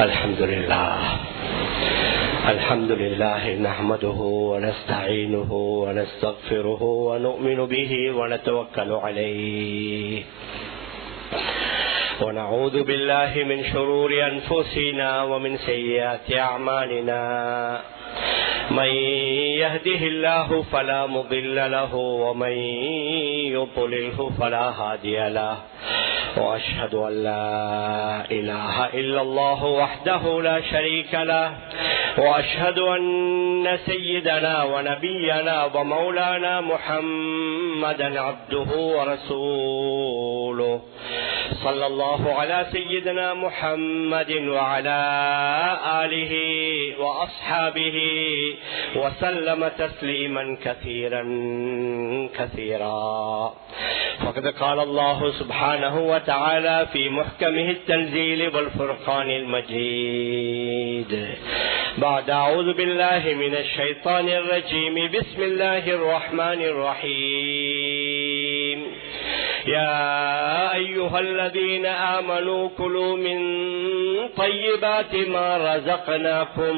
الحمد لله نحمده ونستعينه ونستغفره ونؤمن به ونتوكل عليه ونعوذ بالله من شرور أنفسنا ومن سيئات أعمالنا من يهده الله فلا مضل له ومن يضلله فلا هادي له وأشهد أن لا إله إلا الله وحده لا شريك له وأشهد أن سيدنا ونبينا ومولانا محمدا عبده ورسوله صلى الله على سيدنا محمد وعلى آله وأصحابه وسلم تسليما كثيرا فقد قال الله سبحانه وتعالى في محكمه التنزيل والفرقان المجيد بعد أعوذ بالله من الشيطان الرجيم بسم الله الرحمن الرحيم يا أيها الذين آمنوا كلوا من طيبات ما رزقناكم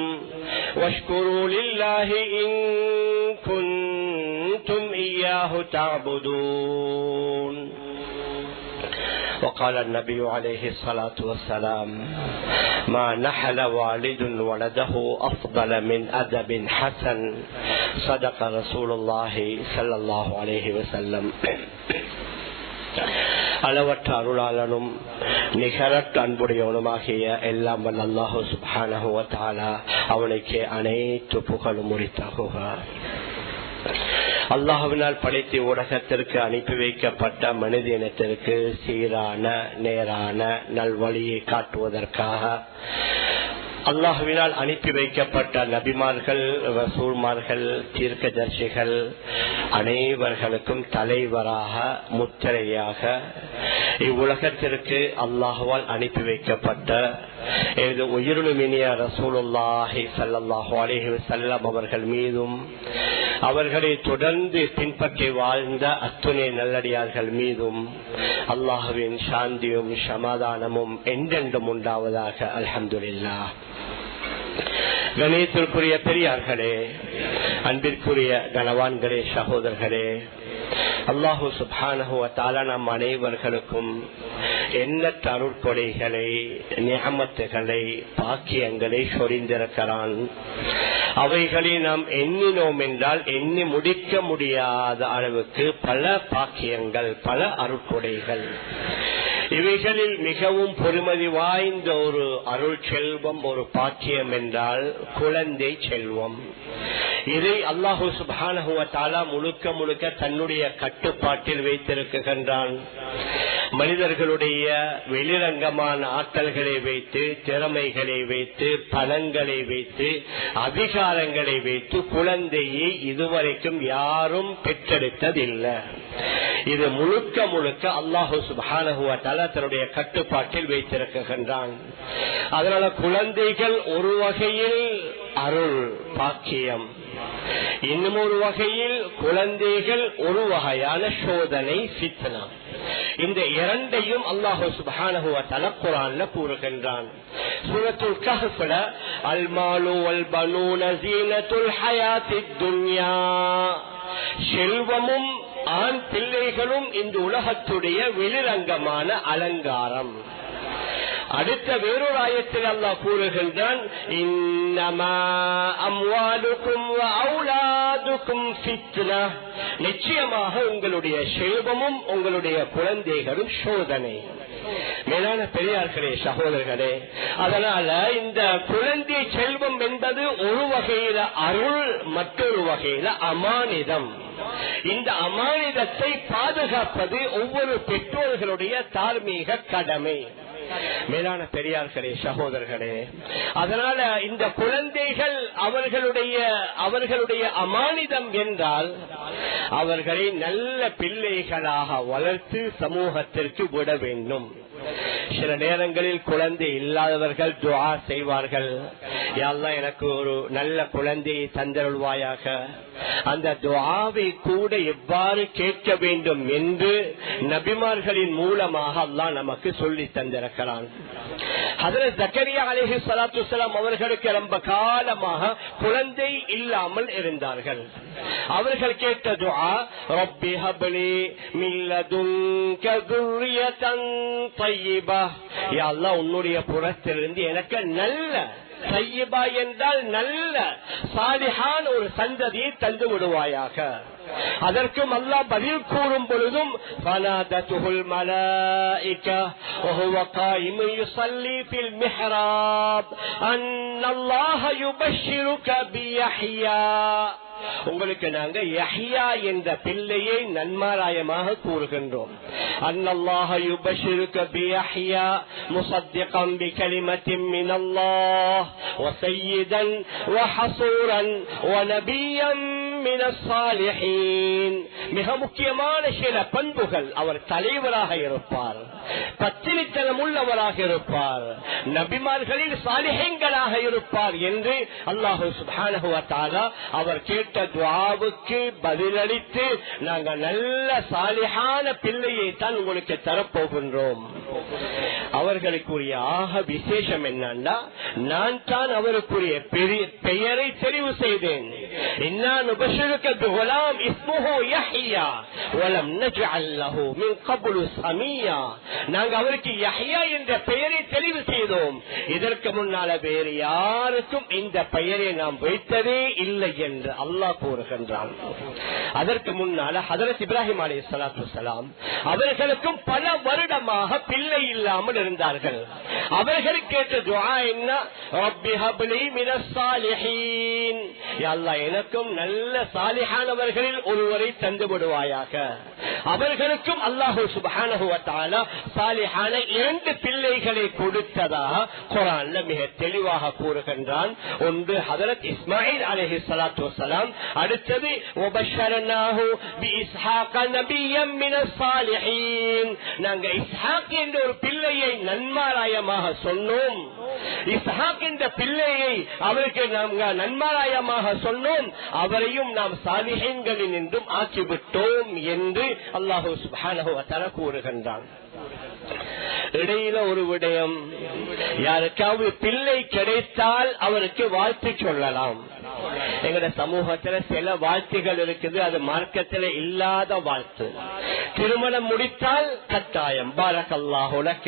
واشكروا لله إن كنتم إياه تعبدون. وقال النبي عليه الصلاة والسلام ما نحل والد ولده أفضل من أدب حسن صدق رسول الله صلى الله عليه وسلم. அளவற்ற அருளாளனும் நிகரற்ற அன்புடையவனுமாகிய எல்லாம் வல்ல அல்லாஹு சுப்ஹானஹு வ தஆலா அவனுக்கு அனைத்து புகழும் உரித்தாகுக. அல்லாஹ்வினால் படைத்து உலகத்திற்கு அனுப்பி வைக்கப்பட்ட மனித இனத்திற்கு சீரான நேரான நல்வழியை காட்டுவதற்காக அல்லாஹ்வினால் அனுப்பி வைக்கப்பட்ட நபிமார்கள், ரசூல்மார்கள், தீர்க்கதரிசிகள் அனைவர்களுக்கும் தலைவராக முத்திரையாக இவ்வுலகத்திற்கு அல்லாஹ்வால் அனுப்பி வைக்கப்பட்ட உயிரினுமினிய ரசூலுல்லாஹி ஸல்லல்லாஹு அலைஹி வஸல்லம் அவர்கள் மீதும் அவர்களை தொடர்ந்து பின்பற்றி வாழ்ந்த அத்துணை நல்லடியார்கள் மீதும் அல்லாஹ்வின் சாந்தியும் சமாதானமும் என்றென்றும் உண்டாவதாக. அல்ஹம்துலில்லாஹ். கணேசத்திற்குரிய பெரியார்களே, அன்பிற்குரிய கனவான்களே, சகோதரர்களே, அல்லாஹு சுப்ஹானஹு வ தஆலா நம் அனைவர்களுக்கும் எண்ணற்ற அருட்கொடைகளை, நிஅமத்துகளை, பாக்கியங்களை சொரிந்திருக்கிறான். அவைகளை நாம் எண்ணினோம் என்றால் எண்ணி முடிக்க முடியாத அளவுக்கு பல பாக்கியங்கள், பல அருட்கொடைகள். இவைகளில் மிகவும் பொறுமதி வாய்ந்த ஒரு அருள் செல்வம், ஒரு பாக்கியம் என்றால் குழந்தை செல்வம். இதை அல்லாஹு சுப்ஹானஹு வ தஆலா முழுக்க முழுக்க தன்னுடைய கட்டுப்பாட்டில் வைத்திருக்கின்றான். மனிதர்களுடைய வெளிரங்கமான ஆற்றல்களை வைத்து, திறமைகளை வைத்து, பலன்களை வைத்து, அதிகாரங்களை வைத்து குழந்தையை இதுவரைக்கும் யாரும் பெற்றெடுத்ததில்லை. இது முழுக்க முழுக்க அல்லாஹு சுப்ஹானஹு வ தஆலா தன்னுடைய கட்டுப்பாட்டில் வைத்திருக்கின்றான். அதனால குழந்தைகள் ஒரு வகையில் அருள் பாக்கியம், இன்னும் ஒரு வகையில் குழந்தைகள் ஒரு வகையான சோதனை, ஃபித்னா. இந்த இரண்டையும் அல்லாஹு சுப்ஹானஹு வ தஆலா குர்ஆன்ல கூறுகின்றான். சூரத்துல் கஹ்ஃப்ல அல் மாலு வல் பனூன ஸீனத்துல் ஹயாத்தித் துன்யா, செல்வமும் ஆண் பிள்ளைகளும் இந்த உலகத்துடைய வெளிரங்கமான அலங்காரம். அடுத்த வேறொரு ஆயத்தில் அல்லாஹ் கூறுகின்றான், இன்னமா அம்வாலுக்கும் வ அவுலாதுக்கும் ஃபித்னா, நிச்சயமாக உங்களுடைய செல்வமும் உங்களுடைய குழந்தைகளும் சோதனை. மேலான பெரியார்களே, சகோதரர்களே, அதனால இந்த குழந்தை செல்வம் என்பது ஒரு வகையில அருள், மற்றொரு வகையில அமானிதம். இந்த அமானிதத்தை பாதுகாப்பது ஒவ்வொரு பெற்றோர்களுடைய தார்மீக கடமை. மேலான பெரியார்களே, சகோதரர்களே, அதனால இந்த குழந்தைகள் அவர்களுடைய அமானிதம் என்றால் அவர்களை நல்ல பிள்ளைகளாக வளர்த்து சமூகத்திற்கு விட வேண்டும். சில நேரங்களில் குழந்தை இல்லாதவர்கள் துஆ செய்வார்கள், யா அல்லாஹ் எனக்கு ஒரு நல்ல குழந்தையை தந்தருள்வாயாக. அந்த துஆவை கூட எவ்வாறு கேட்க வேண்டும் என்று நபிமார்களின் மூலமாக அல்லாஹ் நமக்கு சொல்லி தந்திருக்கிறான். ஹஜ்ரத் ஜக்கரியா அலைஹிஸ்ஸலாத்து வஸ்ஸலாம் அவர்களுக்கு ரொம்ப காலமாக குழந்தை இல்லாமல் இருந்தார்கள். அவர்கள் கேட்ட துஆ, ரப்பி ஹப்லி மின் லதுன்க ذُرِّيَّةً طَيِّبَةً, யா அல்லாஹ் உன்னுடைய புறத்திலிருந்து எனக்கு நல்ல, தையிபா என்றால் நல்ல சாலிஹான ஒரு சந்ததியை தந்து விடுவாயாக. அதற்கும் அல்லாஹ் பதில் கூறும் பொழுதும் ஃபனாதத்துல் மலாயிகா வஹுவ காயிமுன் யுஸல்லி ஃபில் மிஹ்ராப் அன்னல்லாஹ யுபஷ்ஷிருக பியஹ்யா, உங்களுக்கு நாங்க யஹ்யா என்ற பிள்ளையை நன்மாராயமாக கூறுகின்றோம். அன்னல்லாஹ யுபஷ்ஷிருக பியஹ்யா முஸத்திகன் பிகலிமத்தின் மினல்லாஹ் வ சய்யிதன் வ ஹஸூரன் வ நபிய்யன் மினஸ் ஸாலிஹீன். மிக முக்கியமான சில பண்புகள், அவர் தலைவராக இருப்பார், பத்தினித்தனம் உள்ளவராக இருப்பார், நபிமார்களில் சாலிஹீன்களாக இருப்பார் என்று அல்லாஹ் சுப்ஹானஹு வ தஆலா அவர் கேட்ட துஆவுக்கு பதிலளித்து நாங்க நல்ல சாலிஹான பிள்ளையை தான் உங்களுக்கு தரப்போகின்றோம். அவர்களுக்குரிய ஆக விசேஷம் என்னன்னா, நான் தான் அவருக்குரிய பெயரை தெரிவு செய்தேன். நாங்க அவருக்கு யஹ்யா என்ற பெயரை தெரிவு செய்தோம். இதற்கு முன்னால வேறு யாருக்கும் இந்த பெயரை நாம் வைத்ததே இல்லை என்று அல்லாஹ் கூறுகின்றான். அதற்கு முன்னால ஹஜ்ரத் இப்ராஹிம் அலைஹிஸ்ஸலாத்து வஸ்ஸலாம் அவர்களுக்கும் பல வருடமாக பிள்ளை இல்லாமல் இருந்தார்கள். அவர்கள் கேட்ட துஆ என்ன? ரப்பி ஹப்லி மினஸ் ஸாலிஹீன், யா அல்லாஹ் எனக்கும் நல்ல சாலிஹானவர்களில் ஒருவரை தந்து விடுவாயாக. அவர்களுக்கும் அல்லாஹ் சுப்ஹானஹு வ தஆலா சாலிஹான 2 பிள்ளைகளை கொடுத்ததாக குர்ஆன்ல மிக தெளிவாக கூறுகின்றான். ஒன்று ஹஜ்ரத் இஸ்மாயில் அலைஹிஸ்ஸலாத்து வஸ்ஸலாம், அடுத்தது வபஷரனாஹு பிஇஸ்ஹாக நபிய்யன் மினஸ் ஸாலிஹீன், நாங்க இஸ்ஹாக் என்ற ஒரு பிள்ளையை நன்மாராயமாக சொன்னோம். இஸ்ஹாக் என்ற பிள்ளையை அவருக்கு நாங்க நன்மாராயமாக சொன்னோம், அவரையும் நாம் சாலிஹீன்களில் நின்றும் ஆக்கிவிட்டோம் என்று அல்லாஹ் சுப்ஹானஹு வ தஆலா கூறுகின்றான். இடையில ஒரு விடயம், யாருக்காவது பிள்ளை கிடைத்தால் அவருக்கு வாழ்த்து சொல்லலாம். எங்கட சமூகத்துல சில வாழ்த்துகள் இருக்குது, அது மார்க்கத்தில் இல்லாத வாழ்த்து. திருமணம் முடித்தால் கட்டாயம் பாரக்கல்லாஹு லக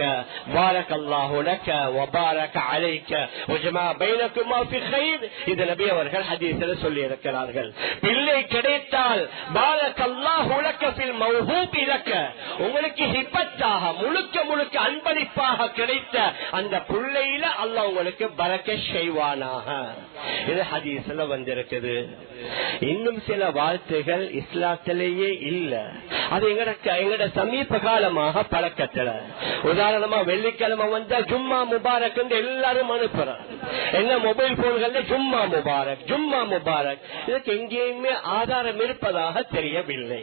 பாரக்கல்லாஹு லக வ பாரக அலைக வ ஜமா பைனகுமா ஃபி கைர், இது நபி அவர்கள் ஹதீஸில் சொல்லி இருக்கிறார்கள். பிள்ளை கிடைத்தால் பாரக்கல்லாஹு லக ஃபில் மவ்ஹூபி லக, உங்களுக்கு ஹிபத்தாக முழுக்க முழுக்க அன்பளிப்பாக கிடைத்த அந்த பிள்ளையில அல்லாஹ் உங்களுக்கு பரக்கத் செய்வானாக. இது ஹதீஸ்ல வந்திருக்குது. இன்னும் சில வாழ்த்துகள் இஸ்லாத்திலேயே இல்ல, அது எங்கட சமீப காலமாக பழக்கத்துல. உதாரணமா வெள்ளிக்கிழமை வந்தா ஜும்மா முபாரக் எல்லாரும் அனுப்புறாங்க. என்ன மொபைல் போன்கள்ல ஜும்மா முபாரக் ஜும்மா முபாரக், இதுக்கு எங்கேயுமே ஆதாரம் இருப்பதாக தெரியவில்லை.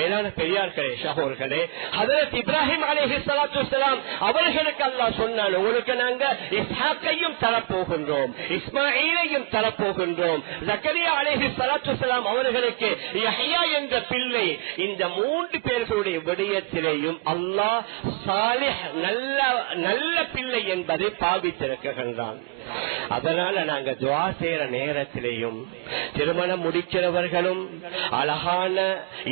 மேலான பெரியார்களே சகோதரர்களே, ஹஜ்ரத் இப்ராஹிம் அலைஹிஸ்ஸலாத்து வஸ்ஸலாம் அவர்களுக்கு அல்லாஹ் சொன்னான், உங்களுக்கு நாங்க இஸ்ஹாக்கையும் தரப்போகின்றோம், இஸ்மாஈலையும் தரப்போகின்றோம். ஜக்கரியா அலைஹிஸ்ஸலாத்து வஸ்ஸலாம் அவர்களுக்கு யஹ்யா என்ற பிள்ளை. இந்த 3 பேர்களுடைய விடயத்திலேயும் அல்லாஹ் சாலிஹ் நல்ல பிள்ளை என்பதை பாவித்திருக்கின்றான். அதனால நாங்க துஆ செய்யற நேரத்திலேயும் திருமணம் முடிக்கிறவர்களும் அழகான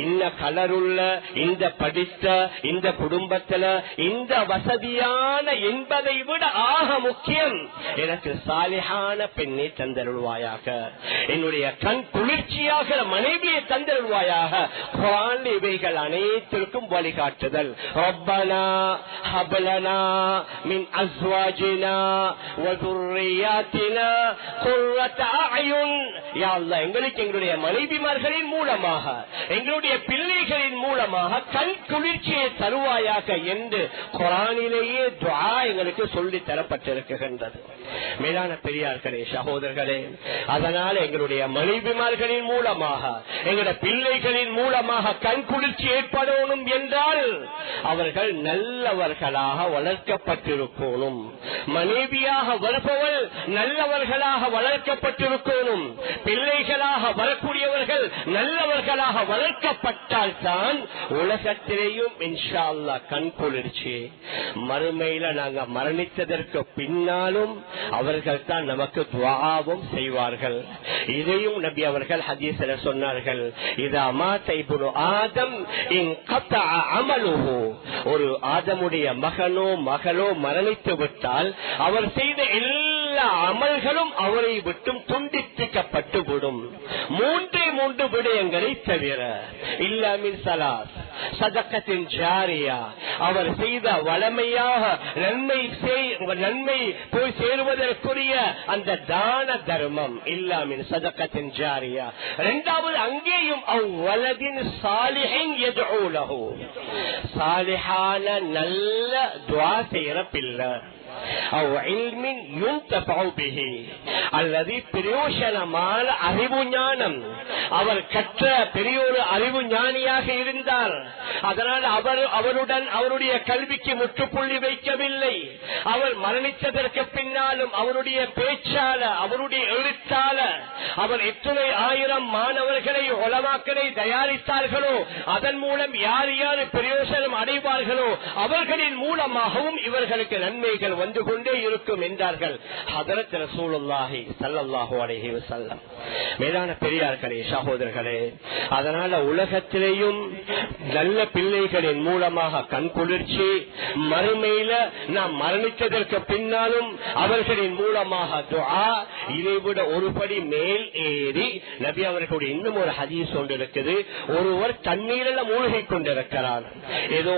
இந்த கலருள்ள இந்த படித்த இந்த குடும்பத்துல இந்த வசதியான என்பதை விட ஆக முக்கியம் எனக்கு சாலிஹான பெண்ணை தந்தருள்வாயாக, என்னுடைய கண் குளிர்ச்சியாக மனைவியை தந்தருள்வாயாக. குர்ஆன் இவைகள் அனைத்திற்கும் வழிகாட்டுதல். ரப்பனா ஹப்லனா மின் அஸ்வாஜினா வ ذُرِّيَّاتِنَا قُرَّةَ أَعْيُنٍ, யா அல்லாஹ் எங்களுக்கு எங்களுடைய மனைவிமார்களின் மூலமாக எங்களுடைய பிள்ளைகளின் மூலமாக கண் குளிர்ச்சியை தருவாயாக என்று குர்ஆனிலேயே துஆ எங்களுக்கு சொல்லி தரப்பட்டிருக்கின்றது. மேலான பெரியார்களே சகோதரர்களே, அதனால எங்களுடைய எங்களுடைய மனைவிமார்களின் மூலமாக எங்களுடைய பிள்ளைகளின் மூலமாக கண் குளிர்ச்சி ஏற்படணும் என்றால் அவர்கள் நல்லவர்களாக வளர்க்கப்பட்டிருக்கணும். மனைவியாக வருபவள் நல்லவர்களாக வளர்க்கப்பட்டிருக்கணும். பிள்ளைகளாக வரக்கூடியவர்கள் நல்லவர்களாக வளர்க்கப்பட்டால் தான் உலகத்திலேயும் இன்ஷா அல்லாஹ் கண் குளிர்ச்சி. மறுமையில நாங்க மரணித்ததற்கு பின்னாலும் அவர்கள் தான் நமக்கு துஆவும் செய்வார்கள். இதையும் நபி அவர்கள் ஹதீஸ்ல சொன்னார்கள், இதா மாத இப்னு ஆதம் இன்கதஅ அமலுஹு, ஒரு ஆதமுடைய மகனோ மகளோ மரணித்து விட்டால் அவர் செய்த எல்லா அமல்களும் அவரை விட்டும் துண்டிக்கப்பட்டு விடும். மூன்று விடயங்களை தவிர, இல்லாமின் சலாஸ் சதக்கத்தின் ஜாரியா, அவர் செய்த வளமையாக நன்மை போய் சேருவதற்குரிய அந்த தான தர்மம், இல்லாமின் சதக்கத்தின் ஜாரியா. இரண்டாவது, அங்கேயும் அவ்வளதின் சாலிஹின் யதுஉ லஹு, சாலிஹான நல்ல துஆ செய்யற பிள்ளை, அல்லது பிரயோசனமான அறிவு ஞானம், அவர் கற்ற பெரியோரு அறிவு ஞானியாக இருந்தார். அதனால் அவருடன் அவருடைய கல்விக்கு முற்றுப்புள்ளி வைக்கவில்லை. அவர் மரணித்ததற்கு பின்னாலும் அவருடைய பேச்சால, அவருடைய எழுத்தால அவர் எத்தனை ஆயிரம் மாணவர்களை உலமாக்களை தயாரித்தார்களோ, அதன் மூலம் யார் யார் பிரயோசனம் அடைவார்களோ அவர்களின் மூலமாகவும் இவர்களுக்கு நன்மைகள் வந்து கொண்டே இருக்கும் என்றார்கள் ஹதரத் ரசூலுல்லாஹி ஸல்லல்லாஹு அலைஹி வஸல்லம். மேலான பெரியார்களே, சகோதரர்களே, அதனால உலகத்திலேயும் நல்ல பிள்ளைகளின் மூலமாக கண் குளிர்ச்சி, மறுமையில நாம் மரணித்ததற்கு பின்னாலும் அவர்களின் மூலமாக துஆ, இதைவிட ஒருபடி மேல் ஏறி நபி அவர்களுடைய இன்னும் ஒரு ஹதீஸ் ஒன்று இருக்குது. ஒருவர் தண்ணீரில் மூழ்கி கொண்டிருக்கிறார், ஏதோ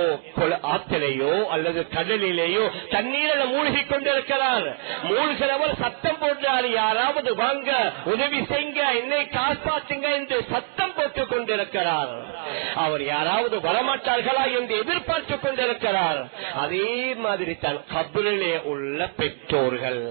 ஆற்றிலேயோ அல்லது கடலிலேயோ தண்ணீரில் மூழ்கி கொண்டிருக்கிறார். மூழ்கிறவர் சத்தம் போட்டார், யாராவது வாங்க, உதவி செய்யுங்க, என்னை காப்பாற்றுங்க என்று சத்தம் போட்டுக் கொண்டிருக்கிறார். அவர் யாராவது வரமாட்டார்களா என்று எதிர்பார்த்துக் கொண்டிருக்கிறார். அதே மாதிரி தன் கபரிலே உள்ள பெற்றோர்கள்,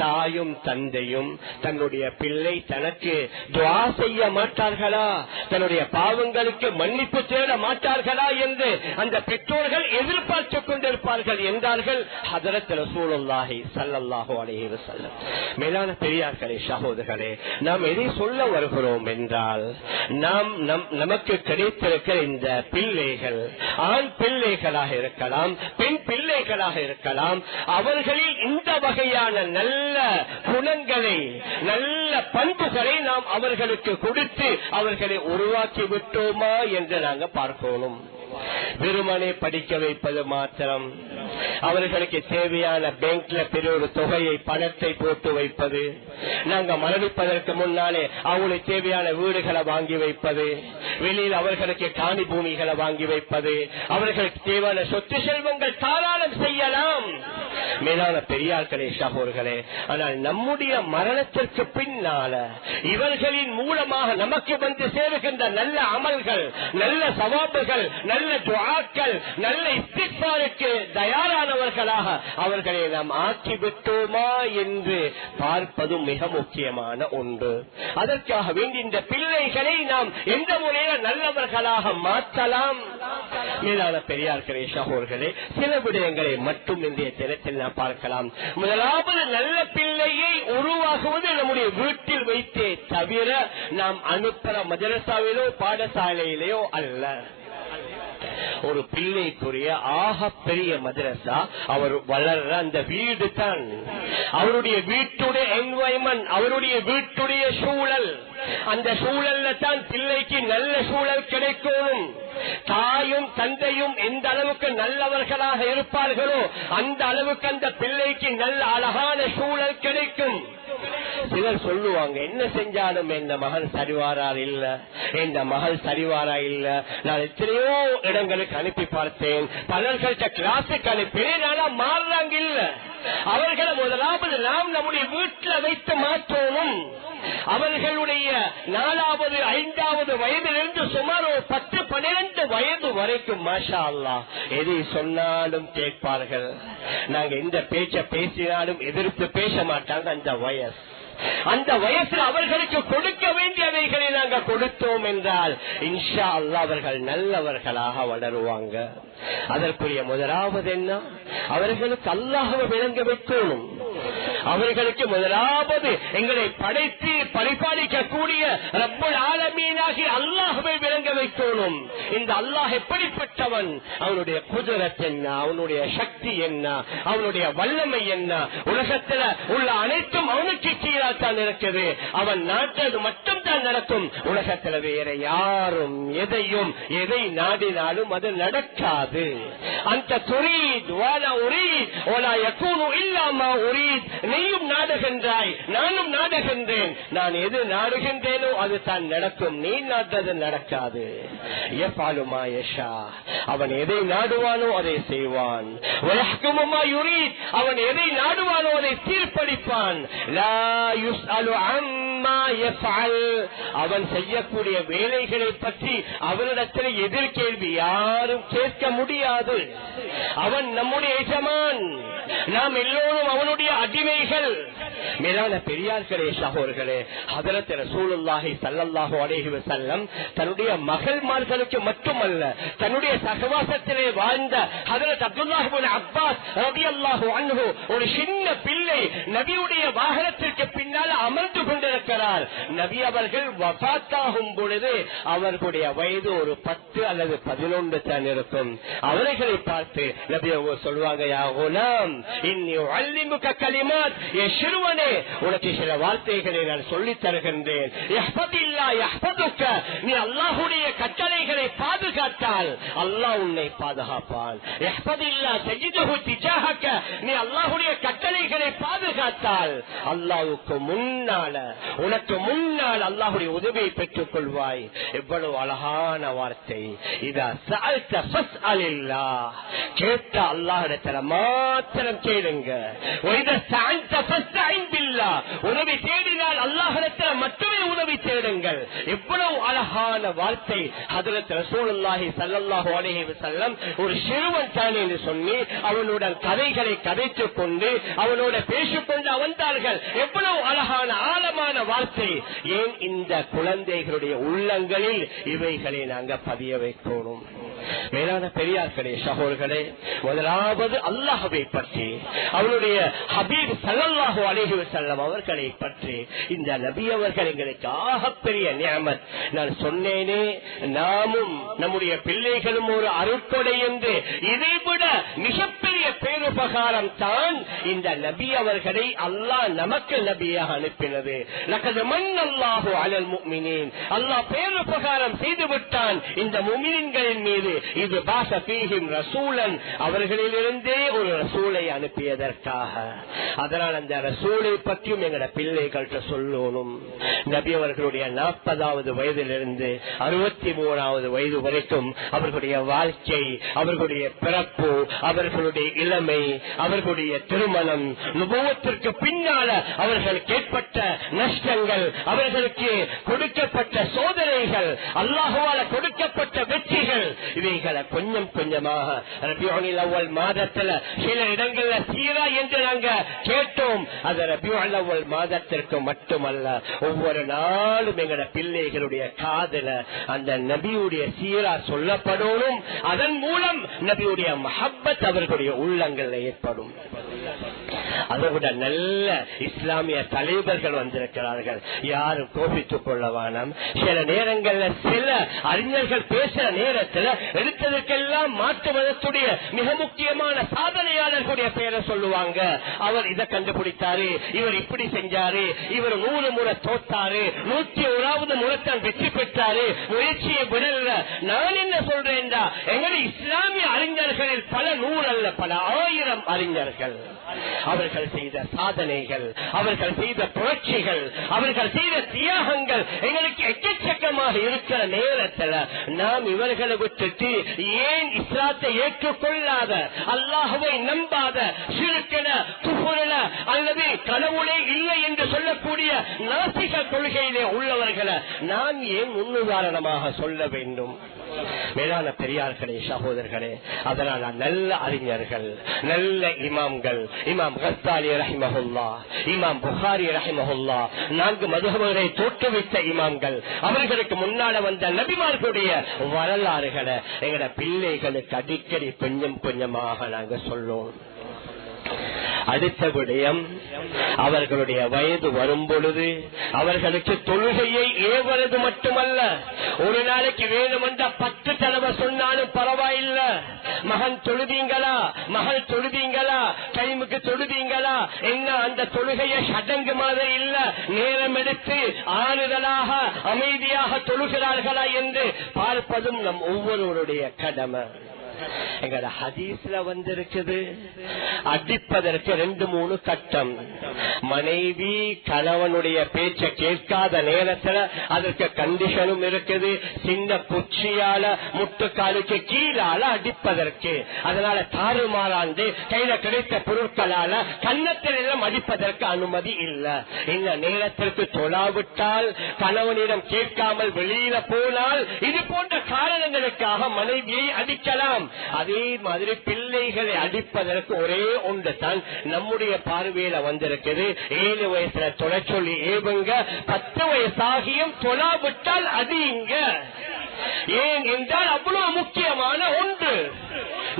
தாயும் தந்தையும் தன்னுடைய பிள்ளை தனக்கு துஆ செய்ய மாட்டார்களா, தன்னுடைய பாவங்களுக்கு மன்னிப்பு தேட மாட்டார்களா என்று அந்த பெற்றோர்கள் எதிர்பார்த்துக் கொண்டிருப்பார்கள் என்றார்கள் ஹதரத் ரசூலுல்லாஹி ஸல்லல்லாஹு அலைஹி வஸல்லம். மேலான பெரியார்களே, சகோதரர்களே, நாம் எதை சொல்ல வருகிறோம் என்றால், நாம் நமக்கு கிடைத்திருக்கிற இந்த பிள்ளைகள் ஆண் பிள்ளைகளாக இருக்கலாம், பெண் பிள்ளைகளாக இருக்கலாம், அவர்களில் இந்த வகையான நல்ல குணங்களை, நல்ல பண்புகளை நாம் அவர்களுக்கு கொடுத்து அவர்களை உருவாக்கி விட்டோமா என்று நாங்கள் பார்க்கணும். வெறுமனே படிக்க வைப்பது மாத்திரம், அவர்களுக்கு தேவையான பேங்க்ல பெரிய ஒரு தொகையை பணத்தை போட்டு வைப்பது, நாங்க மரணிப்பதற்கு முன்னாலே அவங்களுக்கு தேவையான வீடுகளை வாங்கி வைப்பது, வெளியில் அவர்களுக்கு காணி பூமிகளை வாங்கி வைப்பது, அவர்களுக்கு தேவையான சொத்து செல்வங்கள் தாராளம் செய்யலாம். மேலான பெரியார்களே, சகோதரர்களே, ஆனால் நம்முடைய மரணத்திற்கு பின்னால இவர்களின் மூலமாக நமக்கு வந்து சேருகின்ற நல்ல அமல்கள், நல்ல சவாபுகள், நல்ல துஆக்கள், நல்ல இஸ்திக்பாருக்கு தயாரானவர்களாக அவர்களை நாம் ஆக்கிவிட்டோமா என்று பார்ப்பது மிக முக்கியமான ஒன்று. அதற்காக வேண்டி இந்த பிள்ளைகளை நாம் எந்த முறையில் நல்லவர்களாக மாற்றலாம். மேலான பெரியார்களே, சகோதரர்களே, சில விடயங்களை மட்டும் இன்றைய தினத்தில் நாம் பார்க்கலாம். முதலாவது, நல்ல பிள்ளையை உருவாக்குவது நம்முடைய வீட்டில் வைத்தே தவிர நாம் அனுப்புற மதரசாவிலோ பாடசாலையிலேயோ அல்ல. ஒரு பிள்ளைக்குரிய ஆக பெரிய மதரசா அவர் வளர்ற அந்த வீடு தான், அவருடைய வீட்டுடைய என்வாயன்மெண்ட், அவருடைய வீட்டுடைய சூழல். அந்த சூழல்ல தான் பிள்ளைக்கு நல்ல சூழல் கிடைக்கும். தாயும் தந்தையும் எந்த அளவுக்கு நல்லவர்களாக இருப்பார்களோ அந்த அளவுக்கு அந்த பிள்ளைக்கு நல்ல அழகான சூழல் கிடைக்கும். சிலர் சொல்லுவாங்க, என்ன செஞ்சாலும் எந்த மகன் சரிவாரா இல்ல, எந்த மகள் சரிவாரா இல்ல. நான் எத்தனையோ இடங்களுக்கு அனுப்பி பார்த்தேன், பலர்கள்ட்ட கிளாஸுக்கு அனுப்பினேன், ஆனா மாறுறாங்க இல்ல. அவர்களை முதலாவது நாம் நம்முடைய வீட்டில் வைத்து மாற்றணும். அவர்களுடைய 4வது 5வது வயதிலிருந்து சுமார் 10-12 வயது வரைக்கும் மாஷா அல்லாஹ் எதை சொன்னாலும் கேட்பார்கள். நாங்க இந்த பேச்ச பேசினாலும் எதிர்த்து பேச மாட்டாங்க. அந்த வயசு அந்த வயசில் அவர்களுக்கு கொடுக்க வேண்டியவைகளை நாங்கள் கொடுத்தோம் என்றால் இன்ஷா அல்லாஹ் அவர்கள் நல்லவர்களாக வளருவாங்க. அதற்குரிய முதலாவது என்ன? அவர்களுக்கு அல்லாஹ்வை விளங்க வைக்கணும். அவர்களுக்கு முதலாவது எங்களை படைத்து பரிபாலிக்கக்கூடிய ரப்புல் ஆலமீனாகி அல்லாஹ்வை விளங்க வைக்கணும். இந்த அல்லாஹ் எப்படிப்பட்டவன், அவனுடைய குதிரத் என்ன, அவனுடைய சக்தி என்ன, அவனுடைய வல்லமை என்ன, உலகத்தில் உள்ள அனைத்தும் அவனுக்கு கீழாத்தான் இருக்குது. அவன் நாட்டது மட்டும் தான் நடக்கும். உலகத்தில் வேற யாரும் எதையும் எதை நாடினாலும் அது நடக்காது. அந்த துரீத் வாலா உரீத் வலா யகூனு இல்லா மா உரீத். நீயும் நாடுகின்றாய், நானும் நாடுகின்றேன். நான் எது நாடுகின்றேனோ அது தான் நடக்கும். நீ நாட்டது நடக்காது. யஃபாலு மா யஷா. அவன் எதை நாடுவானோ அதை செய்வான். வயஹ்குமு மா யுரீத். அவன் எதை நாடுவானோ அதை தீர்ப்பளிப்பான். லா யுஸ்அலு அம்மா யஃஅல். அவன் செய்யக்கூடிய வேலைகளை பற்றி அவனிடத்தில் எதிர்கேள்வி யாரும் கேட்க முடியாது. அவன் நம்முடைய எஜமான், நாம் எல்லோரும் அவனுடைய அடிமைகள். மேலான பெரியார்களே, சகோதரர்களே, ஹதரத் ரசூலுல்லாஹி ஸல்லல்லாஹு அலைஹி வஸல்லம் தன்னுடைய மகள்மார்களுக்கு மட்டுமல்ல, தன்னுடைய சகவாசத்திலே வாழ்ந்த ஹதரத் அப்துல்லாஹ் இப்னு அப்பாஸ் ரலியல்லாஹு அன்ஹு ஒரு சின்ன பிள்ளை நபியுடைய வாகனத்திற்கு பின்னால் அமர்ந்து கொண்டிருக்கிறார். நபி அவர்கள் வஃபாத்தாகும் பொழுது அவர்களுடைய வயது ஒரு 10 அல்லது 11 தான் இருக்கும். அவர்களை பார்த்து நபி அவங்க சொல்வாங்க, யா குலாம் இன்னி உஅல்லிமுக கலிமாத். யஷ்ருவனே, உனக்கு சில வார்த்தைகளை நான் சொல்லித் தருகின்றேன். யஹ்ஃபதில்லாஹ் யஹ்ஃபதுக. நீ அல்லாஹ்வுடைய கட்டளைகளை பாதுகாத்தால் அல்லாஹ் உன்னை பாதுகாப்பான். யஹ்ஃபதில்லாஹ் தஜிதுஹு திஜாஹக. நீ அல்லாஹ்வுடைய கட்டளைகளை பாதுகாத்தால் அல்லாஹ்வுக்கு முன்னால, உனக்கு முன்னால் அல்லாஹ்வுடைய உதவியை பெற்றுக் கொள்வாய். எவ்வளவு அழகான வார்த்தை. இதா சஅல்த ஃபஸ்அலில்லாஹ். கேட்ட அல்லாஹ்விடத்தில் மாத்திரம் கேளுங்க. வைதா சஅல்த ஃபஸ்தஇன் பில்லாஹ். உதவி தேடினால் அல்லாஹ்விடத்தில் மட்டுமே உதவி தேடுங்கள். எவ்வளவு அழகான வார்த்தை. ஹஜ்ரத் ரசூலுல்லாஹி ஸல்லல்லாஹு அலைஹி வஸல்லம் ஒரு சிறுவன் தான் என்று சொல்லி அவனுடன் கதைகளை கதைத்துக் கொண்டு அவனோட பேசிக்கொண்டு வந்தார்கள். எவ்வளவு அழகான ஆழமான வார்த்தை. ஏன் இந்த குழந்தைகளுடைய உள்ளங்களில் இவைகளை நாங்கள் பதிய வைக்கணும். மேலான பெரியார்களே, சகோதரர்களே, முதலாவது அல்லாஹ்வை பற்றி, அவனுடைய ஹபீப் ஸல்லல்லாஹு அலைஹி வஸல்லம் அவர்களை பற்றி. இந்த நபி அவர்கள் எங்களுக்கு ஆகப்பெரிய நிஅமத். நான் சொன்னேனே, நாமும் நம்முடைய பிள்ளைகளும் ஒரு அருட்கொடை என்று. இதைவிட மிகப்பெரிய பேருபகாரம் தான் இந்த நபி அவர்களை அல்லாஹ் நமக்கு நபியாக அனுப்பினது. லகத் மன்னல்லாஹு அலல் முஃமினீன். அல்லாஹ் பேருபகாரம் செய்து விட்டான் இந்த முஃமினீன்களின் மீது. இது பாஸ ஃபீஹிம் ரசூலன். அவர்களிலிருந்தே ஒரு ரசூலை அனுப்பியதற்காக. அதனால் அந்த ரசூலை பற்றியும் எங்கட பிள்ளைகள்கிட்ட சொல்லணும். நபி அவர்களுடைய 40வது வயதிலிருந்து 63வது வயது வரைக்கும் அவர்களுடைய வாழ்க்கை, அவர்களுடைய பிறப்பு, அவர்களுடைய இளமை, அவர்களுடைய திருமணம், நுபுவத்திற்கு பின்னால அவர்களுக்கு ஏற்பட்ட நஷ்டங்கள், அவர்களுக்கு கொடுக்கப்பட்ட சோதனைகள், அல்லாஹ்வால கொடுக்கப்பட்ட வெற்றிகள், இவைகளை கொஞ்சம் கொஞ்சமாக ரபியுல் அவ்வல் மாதத்துல சில இடங்கள்ல சீரா என்று நாங்க கேட்டோம். அது ரபியுல் அவ்வல் மாதத்திற்கு மட்டுமல்ல, ஒவ்வொரு நாளும் எங்கட பிள்ளைகளுடைய காதுல அந்த நபியுடைய சீரா சொல்லப்படணும். அதன் மூலம் நபியுடைய மஹப்பத் அவர்களுடைய உள்ளங்கள்ல ஏற்படும். அதை விட நல்ல இஸ்லாமிய தலைவர்கள் வந்திருக்கிறார்கள். யாரும் கோபித்துக் கொள்ள வேணாம். சில நேரங்கள்ல சில அறிஞர்கள் பேசுற நேரத்தில் எடுத்ததற்கெல்லாம் மாற்று மதத்துடைய மிக முக்கியமான சாதனையாளர்களுடைய பெயரை சொல்லுவாங்க. அவர் இதை கண்டுபிடித்தாரு, இவர் இப்படி செஞ்சாரு, இவர் 100 முறை தோத்தாரு, 101வது முறைத்தான் வெற்றி பெற்றாரு, முயற்சியை விடல. நான் என்ன சொல்றேன்டா, எங்களுடைய இஸ்லாமிய அறிஞர்களில் பல 100 அல்ல, பல 1000 அறிஞர்கள். அவர்கள் செய்த சாதனைகள், அவர்கள் செய்த புரட்சிகள், அவர்கள் செய்த தியாகங்கள் எங்களுக்கு எக்கச்சக்கமாக இருக்கிற நேரத்தில் நாம் இவர்களை விட்டுட்டு ஏன் இஸ்லாத்தை ஏற்றுக்கொள்ளாத, அல்லாஹ்வை நம்பாத, ஷிர்க்ல, குஃப்ர்ல அல்லது அல்லது கடவுளே இல்லை என்று சொல்லக்கூடிய நாஸ்திக கொள்கையிலே உள்ளவர்களை நான் ஏன் முன்னுதாரணமாக சொல்ல வேண்டும்? மேலான பெரியார்களே, சகோதரர்களே, அதனால் நல்ல அறிஞர்கள், நல்ல இமாம்கள், இமாம் கஸ்தாலி ரஹிமஹுல்லா, இமாம் புகாரி ரஹிமஹுல்லா, 4 மதுஹபுகளை தோற்றுவித்த இமாம்கள், அவர்களுக்கு முன்னால வந்த நபிமார்களுடைய வரலாறுகளை எங்களோட பிள்ளைகளுக்கு அடிக்கடி கொஞ்சம் கொஞ்சமாக நாங்க சொல்லுவோம். அடுத்த விடயம், அவர்களுடைய வயது வரும் பொழுது அவர்களுக்கு தொழுகையை ஏவது மட்டுமல்ல, ஒரு நாளைக்கு வேணுமென்ற 10 தடவை சொன்னாலும் பரவாயில்ல. மகன் தொழுதீங்களா, மகள் தொழுதீங்களா, டைமுக்கு தொழுதீங்களா, என்ன அந்த தொழுகையை சடங்கு மாதிரி இல்ல, நேரம் எடுத்து ஆறுதலாக அமைதியாக தொழுகிறார்களா என்று பார்ப்பதும் நம் ஒவ்வொருவருடைய கடமை. எங்கட ஹதீஸ்ல வந்திருக்குது, அடிப்பதற்கு 2-3 கட்டம். மனைவி கணவனுடைய பேச்ச கேட்காத நேரத்துல அதற்கு கண்டிஷனும் இருக்குது. சின்ன குச்சியால முட்டுக்காலுக்கு கீழால அடிப்பதற்கு, அதனால தாறுமாறாண்டு கையில கிடைத்த பொருட்களால கன்னத்தில் எல்லாம் அடிப்பதற்கு அனுமதி இல்ல. இந்த நேரத்திற்கு தொழாவிட்டால், கணவனிடம் கேட்காமல் வெளியில போனால், இது போன்ற காரணங்களுக்காக மனைவியை அடிக்கலாம். அதே மாதிரி பிள்ளைகளை அடிப்பதற்கு ஒரே ஒன்று தான் நம்முடைய பார்வையில வந்திருக்குது. 7 வயசுல தொலை சொல்லி ஏவுங்க, 10 வயசாகியும் தொழாவிட்டால் அடியுங்க. ஏன் என்றால் அவ்வளவு முக்கியமான ஒன்று.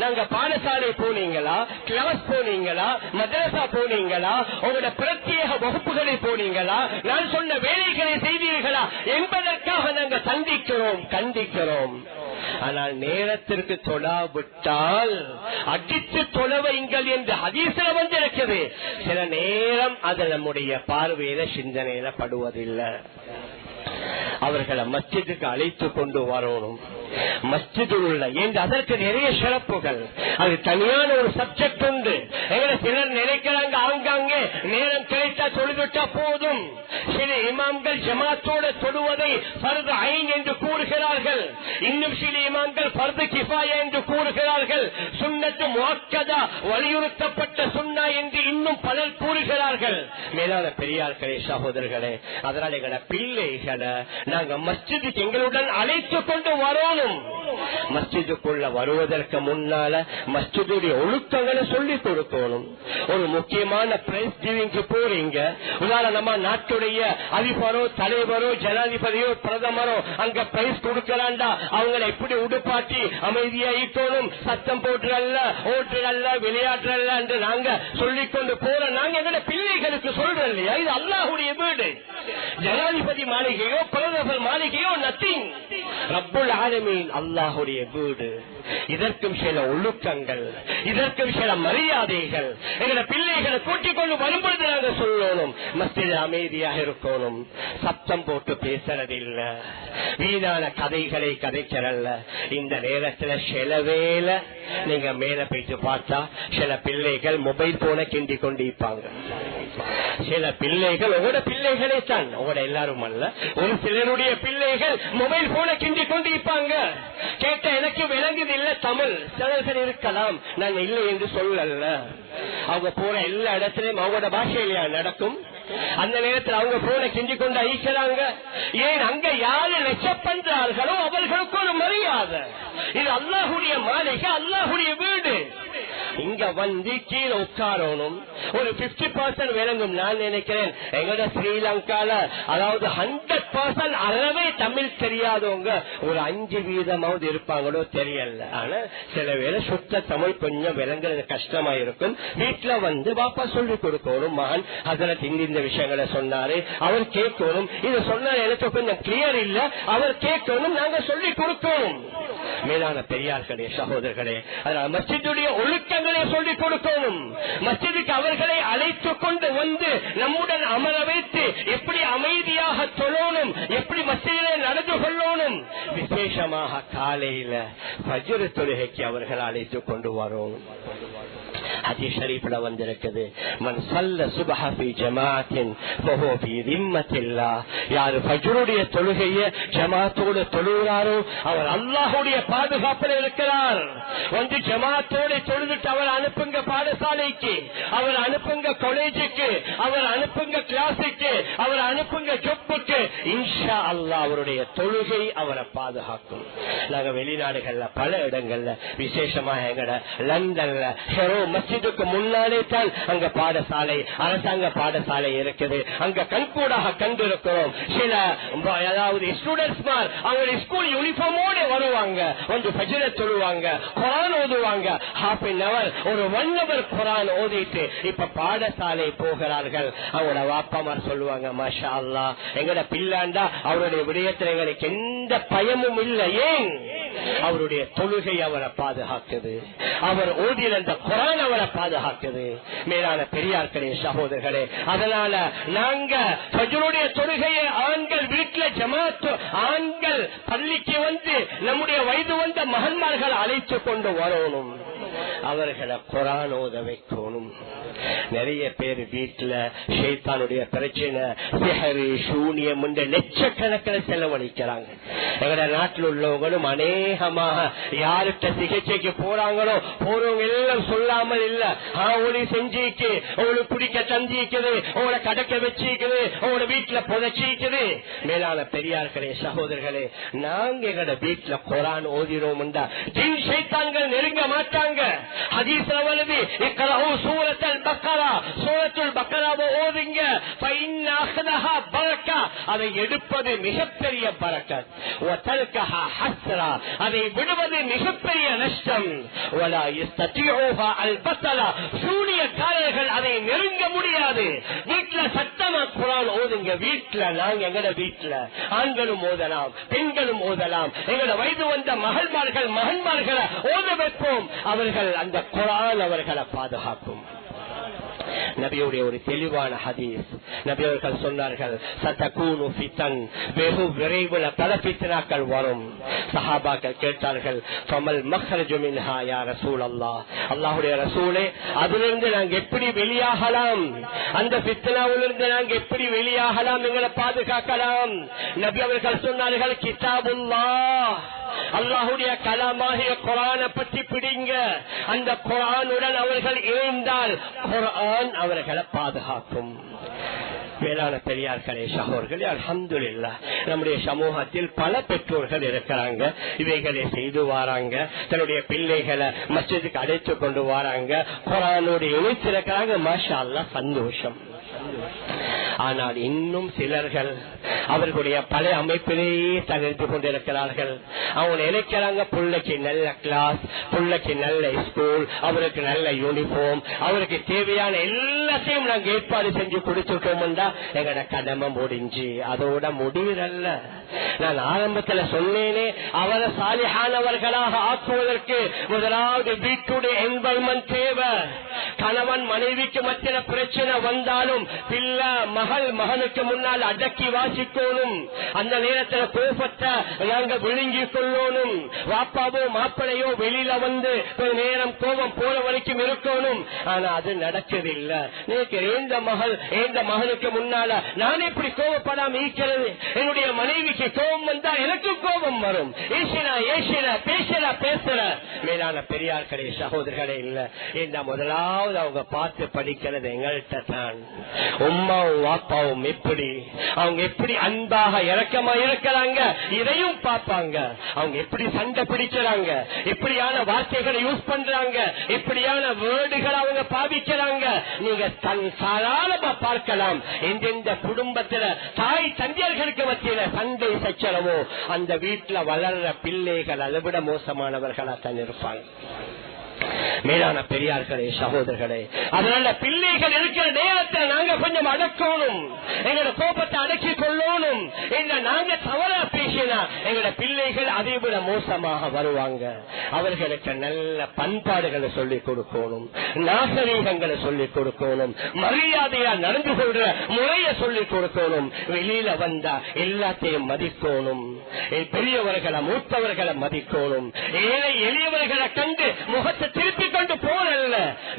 நாங்க பாடசாலை போனீங்களா, கிளாஸ் போனீங்களா, மதரசா போனீங்களா, உங்களோட பிரத்யேக வகுப்புகளை போனீங்களா, நான் சொன்ன வேலைகளை செய்தீர்களா என்பதற்காக நாங்க கண்டிக்கிறோம். ஆனால் நேரத்திற்கு தொழாவிட்டால் அடித்து தொழவைங்கள் என்று ஹதீஸ்ல வந்திருக்கிறது. சில நேரம் அது நம்முடைய பார்வையில சிந்தனையில படுவதில்லை. அவர்களை மஸ்ஜிதுக்கு அழைத்து கொண்டு வரணும். மஸ்ஜிதில் உள்ள என்று அதற்கு நிறைய சிறப்புகள், அது தனியான ஒரு சப்ஜெக்ட் உண்டு. சிலர் நினைக்கிறாங்க ஆங்காங்கே நேரம் கிடைத்தா தொழுவிட்டா போதும். சில இமாம்கள் ஜமாத்தோட தொழுவதை ஃபர்து ஐன் என்று கூறுகிறார்கள். இன்னும் சில இமாம்கள் ஃபர்து கிஃபாயா என்று கூறுகிறார்கள். சுன்னத்து முஅக்கதா, வலியுறுத்தப்பட்ட சுன்னா என்று இன்னும் பலர் கூறுகிறார்கள். மேலான பெரியார்களே, சகோதரர்களே, அதனால் எங்களோட பிள்ளைகளை நாங்க மஸ்ஜிதுக்கு எங்களுடன் அழைத்து கொண்டு வரணும். மஸ்ஜிதுக்குள்ள வருவதற்கு முன்னால மஸ்ஜிதுடைய ஒழுக்கங்களை சொல்லிக் கொடுக்கணும். ஒரு முக்கியமான பிரைஸ் கிவிங்க்கு போறீங்க, உதாரணமா நாட்டுடைய அதிபரோ தலைவரோ ஜனாதிபதியோ பிரதமரோ அங்க பிரைஸ் கொடுக்கலாண்டா, அவங்களை எப்படி உடுப்பாட்டி அமைதியா ஈட்டணும், சத்தம் போட்டுறல்ல, ஓட்டுறல்ல, விளையாட்டுறல்ல என்று நாங்க சொல்லிக்கொண்டு போற நாங்க எங்க பிள்ளைகளுக்கு சொல்றோம் இல்லையா, இது அல்லாஹ்வுடைய வீடு. ஜனாதிபதி மாளிகையோ பிரதமர் மாளிகையோ நத்திங். ரப்புல் ஆலமீன் அல்லாஹ்வுடைய வீடு. இதற்கும் சில ஒழுக்கங்கள், இதற்கும் சில மரியாதைகள் எங்களை பிள்ளைகளை கூட்டிக் கொண்டு வரும்பொழுது நாங்கள் சொல்லணும். மஸ்ஜித் அமைதியாக இருக்கணும், சத்தம் போட்டு பேசுறதில்ல, வீணான கதைகளை கதைக்கிறல்ல. இந்த நேரத்தில் சில வேளை நீங்க மேல போயிட்டு பார்த்தா சில பிள்ளைகள் மொபைல் போன கிண்டி கொண்டு இருப்பாங்க. சில பிள்ளைகள் உங்களோட பிள்ளைகளே தான், உங்களோட எல்லாரும் அல்ல, ஒரு சிலருடைய பிள்ளைகள் மொபைல் போன கிண்டி கொண்டு இருப்பாங்க. கேட்ட எனக்கு விளங்குது இல்ல தமிழ், சிலர்கள் இருக்கலாம், நான் இல்லை என்று சொல்லல. அவங்க போற எல்லா இடத்திலையும் அவங்களோட பாஷையில நடக்கும். அந்த நேரத்தில் அவங்க போன கிண்டி கொண்டு அழிக்கிறாங்க. ஏன் அங்க யாரு லட்சம் பண்றார்களோ அவர்களுக்கு ஒரு மரியாதை. இது அல்லாஹ்வுடைய மாளிகை, அல்லாஹ்வுடைய வீடு. இங்க வந்து கீழே உட்காரணும். ஒரு 50% விளங்கும். நான் நினைக்கிறேன் எங்களோட ஸ்ரீலங்கால அதாவது 100% அறவே தமிழ் தெரியாதவங்க ஒரு 5% இருப்பாங்களோ தெரியல. ஆனா சில வேளை சுத்த தமிழ் கொஞ்சம் விளங்குறது கஷ்டமா இருக்கும். வீட்டுல வந்து பாப்பா சொல்லி கொடுக்கணும். மகன் ஹஜரத் இந்த விஷயங்களை சொன்னாரு, அவர் கேட்கணும். இது சொன்னார் எனக்கு கொஞ்சம் கிளியர் இல்ல, அவர் கேட்கணும், நாங்க சொல்லி கொடுக்கணும். மேலான பெரியார்களே, சகோதரர்களே, அதனால் மஸ்ஜிதுடைய ஒழுக்கங்களை சொல்லிக் கொடுக்கணும். மஸ்ஜிதுக்கு அவர்களை அழைத்து கொண்டு வந்து நம்முடன் அமர வைத்து எப்படி அமைதியாக தொழணும், எப்படி மஸ்ஜிதிலே நடந்து கொள்ளணும். விசேஷமாக காலையில ஃபஜ்ர் தொழுகைக்கு அவர்கள் அழைத்து கொண்டு வரும். ஹதீஸ் ஷரீஃப்ல வந்திருக்குது, மன் ஸல்ல சுப்ஹ ஃபீ ஜமாஅத்தின் ஃபஹுவ ஃபீ திம்மத்தில்லாஹ். யார் ஃபஜ்ருடைய தொழுகையை ஜமாஅத்தோடு தொழுகிறாரோ அவர் அல்லாஹ்வுடைய பாதுகாப்பில் இருக்கிறார். வந்து ஜமாஅத்தோடு தொழுதுட்டு அவர் அனுப்புங்க பாடசாலைக்கு, அவர் அனுப்புங்க காலேஜுக்கு, அவர் அனுப்புங்க கிளாஸுக்கு, அவர் அனுப்புங்க ஜொப்புக்கு, இன்ஷா அல்லாஹ் அவருடைய தொழுகை அவரை பாதுகாக்கும். நாங்க வெளிநாடுகள்ல பல இடங்கள்ல, விசேஷமாக எங்கட லண்டன்ல ஹெரோ மஸ்ஜிதுக்கு முன்னாலே தான் அங்க பாடசாலை, அரசாங்க பாடசாலை இருக்குது. அங்க கண்கூடாக கண்டிருக்கிறோம். சில அதாவது ஸ்டூடெண்ட்ஸ் அவங்க ஸ்கூல் யூனிஃபார்மோட வருவாங்க, வந்து ஃபஜ்ர் தொழுவாங்க, குர்ஆன் ஓதுவாங்க. ஹாஃப் அன் அவர் ஒரு 1 hour குர்ஆன் ஓதிட்டு இப்ப பாடசாலை போகிறார்கள். அவங்களோட வாப்பாமார் சொல்லுவாங்க, மாஷா அல்லாஹ் எங்கட பிள்ளாண்டா அவருடைய விடயத்தில் எங்களுக்கு எந்த பயமும் இல்லை. ஏன்? அவருடைய தொழுகை அவரை பாதுகாக்குது, அவர் ஓதிய அந்த குர்ஆன் அவரை பாதுகாக்குது. மேலான பெரியார்களே சகோதரர்களே, அதனால நாங்க ஃபஜ்ருடைய தொழுகையை ஆண்கள் வீட்டில் ஜமாத், ஆண்கள் பள்ளிக்கு வந்து நம்முடைய வயது வந்த மகன்மார்கள் அழைத்து கொண்டு வரணும், அவர்களை குர்ஆன் ஓத வைக்கணும். நிறைய பேர் வீட்டுல ஷைத்தானுடைய பிரச்சனை, சிஹர், சூனியம் என்ற லட்சக்கணக்கில் செலவழிக்கிறாங்க. எங்க நாட்டில் உள்ளவங்களும் அநேகமாக யார்கிட்ட சிகிச்சைக்கு போறாங்களோ போறவங்க எல்லாம் சொல்லாமல் இல்ல, ஒளி செஞ்சிக்கு, உங்களுக்கு குடிக்க தந்திக்குது, உங்களை கடக்க வச்சிக்குது, உங்களோட வீட்டுல புதைச்சிக்குது. மேலான பெரியார்களே சகோதரர்களே, நாங்க எங்கட வீட்டுல குர்ஆன் ஓதிரோம் ஜின் ஷைத்தான்கள் நெருங்க மாட்டாங்க. ஹதீஸ்ல வருது, இக்ரஹு சூரத்துல் பக்கரா, சூரத்துல் பக்கராவை ஓதுங்க, ஃபஇன்ன அஹ்தஹா பரக்கா, அதை எடுப்பது மிகப்பெரிய பரக்கத், வ தர்கஹா ஹஸ்ரா, அதை விடுவது மிகப்பெரிய நஷ்டம். வலா யஸ்ததிஉஹா அல் பத்தலா, சூனியக்காரர்கள் அதை நெருங்க முடியாது. வீட்டுல சத்தமா குர்ஆன் ஓதுங்க. வீட்டுல நாங்க எங்கட வீட்டுல ஆண்களும் ஓதலாம், பெண்களும் ஓதலாம். எங்கட வயது வந்த மகன்மார்களை ஓத வைப்போம். அவர்கள் அந்த குர்ஆன் அவர்களை பாதுகாக்கும். நபியுடைய ஒரு தெளிவான ஹதீஸ், நபி அவர்கள் சொன்னார்கள், சதகூனு ஃபிதன், வெகு விரைவில் பல ஃபித்னாக்கள் வரும். சஹாபாக்கள் கேட்டார்கள், ஃபமல் மக்ரஜு மின்ஹா யா ரசூலல்லாஹ், அல்லாஹ்வுடைய ரசூலே அதிலிருந்து நாங்க எப்படி வெளியாகலாம், அந்த ஃபித்னாவிலிருந்து நாங்க எப்படி வெளியாகலாம், எங்களை பாதுகாக்கலாம்? நபி அவர்கள் சொன்னார்கள், கிதாபுல்லாஹ், அல்லாஹ்வுடைய கலாமாகிய குர்ஆனை பற்றி பிடிங்க. அந்த குர்ஆனுடன் அவர்கள் இணைந்தால் குர்ஆன் அவர்களை பாதுகாக்கும். மேலான பெரியார்களே சகோதரர்களே, அல்ஹம்துலில்லாஹ் நம்முடைய சமூகத்தில் பல பெற்றோர்கள் இருக்கிறாங்க, இவைகளை செய்து வராங்க, தன்னுடைய பிள்ளைகளை மஸ்ஜிதுக்கு அழைத்து கொண்டு வராங்க, குர்ஆனோடு இணைத்திருக்கிறாங்க. மாஷா அல்லாஹ், சந்தோஷம். ஆனால் இன்னும் சிலர்கள் அவர்களுடைய பழைய அமைப்பிலேயே தகர்த்து கொண்டிருக்கிறார்கள். அவங்க நினைக்கிறாங்க, பிள்ளைக்கு நல்ல கிளாஸ், பிள்ளைக்கு நல்ல ஸ்கூல், அவருக்கு நல்ல யூனிஃபார்ம், அவருக்கு தேவையான எல்லாத்தையும் நாங்க ஏற்பாடு செஞ்சு கொடுத்துட்டோம்டா எங்கட கடமை முடிஞ்சு. அதோட முடியல. நான் ஆரம்பத்துல சொன்னேனே, அவரை சாலிஹானவர்களாக ஆக்குவதற்கு முதலாவது வீட்டுடைய என்வால்மெண்ட் தேவை. கணவன் மனைவிக்கு மத்திய பிரச்சனை வந்தாலும் பிள்ளை மகனுக்கு முன்னால் அடக்கி வாசிக்கணும். அந்த நேரத்தில் கோபத்தை நாங்க விழுங்கி கொள்ளணும். வாப்பாவோ மாப்பிளையோ வெளியில வந்து நேரம் கோபம் போற வரைக்கும் இருக்கணும். ஆனா அது நடக்கவில்லை. எந்த மகனுக்கு முன்னால நான் எப்படி கோபப்படாம இருக்கிறது? என்னுடைய மனைவிக்கு கோபம் வந்தா எனக்கு கோபம் வரும். பேசுற மேலான பெரியார்களே சகோதரர்களே, இல்ல இந்த முதலாவது அவங்க பார்த்து படிக்கிறது எங்கள்கிட்ட தான். உம்மாவும் வாப்பாவும் எப்படி, அவங்க எப்படி அன்பாக இரக்கமா இருக்கிறாங்க இதையும் பார்ப்பாங்க. அவங்க எப்படி சண்டை பிடிக்கிறாங்க, எப்படியான வார்த்தைகளை யூஸ் பண்றாங்க, எப்படியான வேர்டுகளை அவங்க பாவிக்கிறாங்க. நீங்க சாதாரணமா பார்க்கலாம். எந்தெந்த குடும்பத்துல தாய் தந்தையர்களுக்கு மத்தியில சண்டை சச்சரவோ அந்த வீட்டுல வளர்ற பிள்ளைகள் அதை விட மோசமானவர்களா தான் இருப்பாங்க. மேலான பெரியார்களே சகோதரர்களே, அதனால பிள்ளைகள் இருக்கிற நேரத்தில் நாங்க கொஞ்சம் அடக்கணும், எங்களோட கோபத்தை அடக்கி கொள்ளணும். நாங்க தவறா பேசினா எங்களோட பிள்ளைகள் அதை விட மோசமாக வருவாங்க. அவர்களுக்கு நல்ல பண்பாடுகளை சொல்லிக் கொடுக்கணும், நாகரீகங்களை சொல்லிக் கொடுக்கணும், மரியாதையா நடந்து கொள்ற முறையை சொல்லிக் கொடுக்கணும். வெளியில வந்தா எல்லாத்தையும் மதிக்கணும், பெரியவர்களை மூத்தவர்களை மதிக்கணும், ஏழை எளியவர்களை கண்டு முகத்தை திருப்பி கொண்டு போறல்ல,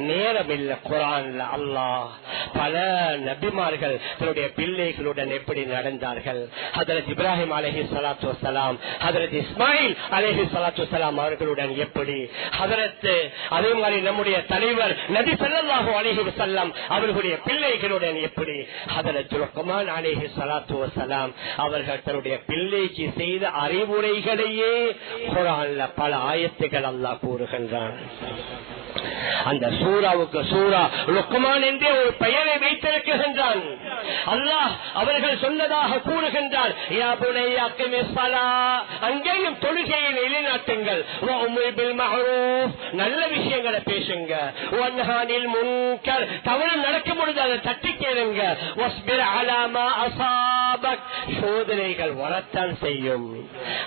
நேரம் இல்ல. குர்ஆன்ல அல்லாஹ் பல நபிமார்கள் தன்னுடைய பிள்ளைகளுடன் எப்படி நடந்தார்கள். ஹதரத் இப்ராஹிம் அலைஹிஸ்ஸலாத்து வஸ்ஸலாம், ஹதரத் இஸ்மாயில் அலைஹிஸ்ஸலாத்து வஸ்ஸலாம் அவர்களுடன் எப்படி, ஹதரத் அதே மாதிரி நம்முடைய தலைவர் நபி ஸல்லல்லாஹு அலைஹி வஸல்லம் அவர்களுடைய பிள்ளைகளுடன் எப்படி, ஹதரத் லுக்மான் அலைஹிஸ்ஸலாத்து வஸ்ஸலாம் அவர்கள் தன்னுடைய பிள்ளைக்கு செய்த அறிவுரைகளையே குர்ஆன்ல பல ஆயத்துகள் அல்லாஹ் கூறுகின்றான். அந்த சூராவுக்கு சூரா லுக்மான் என்றே ஒரு பெயரை வைத்திருக்கின்றான். அல்லாஹ் அவர்கள் சொன்னதாக கூறுகின்றான், யா புனைய அக்கிமிஸ் ஸலாத், அங்கேயும் தொழுகையை நிலைநாட்டுங்கள், வஅம்ரு பில் மஅரூஃப், நல்ல விஷயங்களை பேசுங்க, வன்ஹா அனில் முன்கர், தவறு நடக்கும் பொழுது அதை தட்டி கேளுங்க, வஸ்பிர் அலா மா அஸாபக், சோதனைகள் வரத்தான் செய்யும்,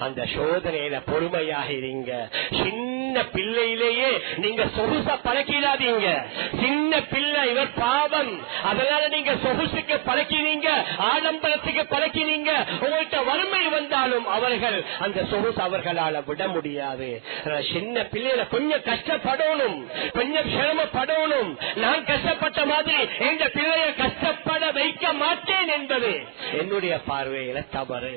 அந்த சோதனையில பொறுமையாக இருங்க. சின்ன பிள்ளையிலேயே நீங்க சொகுச பழக்கிடாதீங்க. சின்ன பிள்ளை இவர் பாவம், அதனால நீங்க சொகுசுக்கு பழக்கினீங்க, ஆடம்பரத்துக்கு பழக்கினீங்க. உங்கள்கிட்ட வறுமை வந்தாலும் அவர்கள் அந்த சொகுசு அவர்களால விட முடியாது. சின்ன பிள்ளையில கொஞ்சம் கஷ்டப்படணும், கொஞ்சம் சிரமப்படணும். நான் கஷ்டப்பட்ட மாதிரி எங்க பிள்ளைய கஷ்டப்பட வைக்க மாட்டேன் என்பது என்னுடைய பார்வையில தவறு.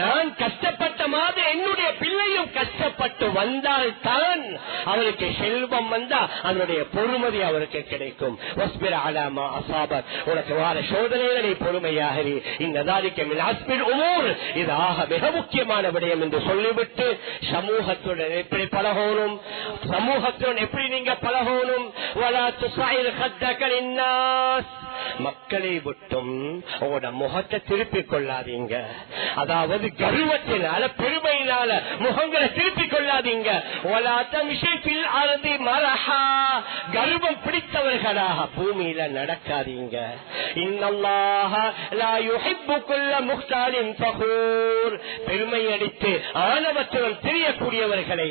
நான் கஷ்டப்பட்ட மாதிரி என்னுடைய பிள்ளையும் கஷ்டப்பட்டு வந்தால் தான் அவருக்கு செல்வம் வந்தா அதனுடைய பொறுமதி அவருக்கு கிடைக்கும். வஸ்பிர் அலா மா அஸாபக், உனக்கு வார சோதனைகளை பொறுமையாக இந்த தாலிக மின் அஸ்பில் உமூர், இது ஆக மிக முக்கியமான விடயம் என்று சொல்லிவிட்டு சமூகத்துடன் எப்படி பழகணும், சமூகத்துடன் எப்படி நீங்க பழகணும். வலா துஸைர் கத்தக லின்னாஸ், மக்களை விட்டும் உங்களோட முகத்தை திருப்பிக் கொள்ளாதீங்க. அதாவது கர்வத்தினால பெருமையினால முகங்களை திருப்பிக் கொள்ளாதீங்க. கர்வம் பிடித்தவர்களாக பூமியில நடக்காதீங்க. இன்னல்லாஹ லா யுஹிப்பு குல்ல முக்தாலின் ஃபகூர், பெருமை அடித்து ஆணவத்துடன் தெரியக்கூடியவர்களை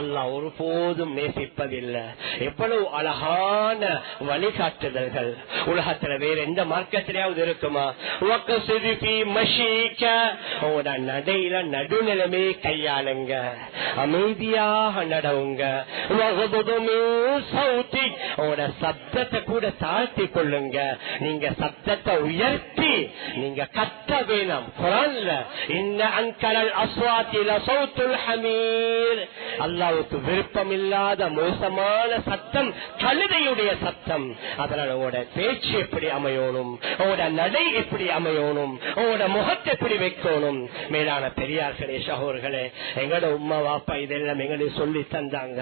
அல்லாஹ் ஒருபோதும் நேசிப்பதில்லை. எவ்வளவு அழகான வழிகாட்டுதல்கள் உலகத்தில் வேற எந்த மார்க்கத்திலாவது இருக்குமா? நடையில நடுநிலைமை கையாளுங்க, அமைதியாக நடவுங்க, சப்தத்தை கூட தாழ்த்தி கொள்ளுங்க. நீங்க சப்தத்தை உயர்த்தி நீங்க கத்த வேணாம். குர்ஆன்ல இன்ன அன்கலல் அஸ்வாத்தி லஸௌத்துல் ஹமீர், அல்லாஹ்வுக்கு விருப்பம் இல்லாத மோசமான சத்தம் கழுதையுடைய சத்தம். அதனால உங்களோட பேச்சு எப்படி அமையணும், உங்களோட நடை எப்படி அமையணும், உங்களோட முகத்தை எப்படி வைக்கணும். மேலான பெரியார்களே சகோதரர்களே, எங்களோட உம்மா வாப்பா இதெல்லாம் எங்களுக்கு சொல்லி தந்தாங்க.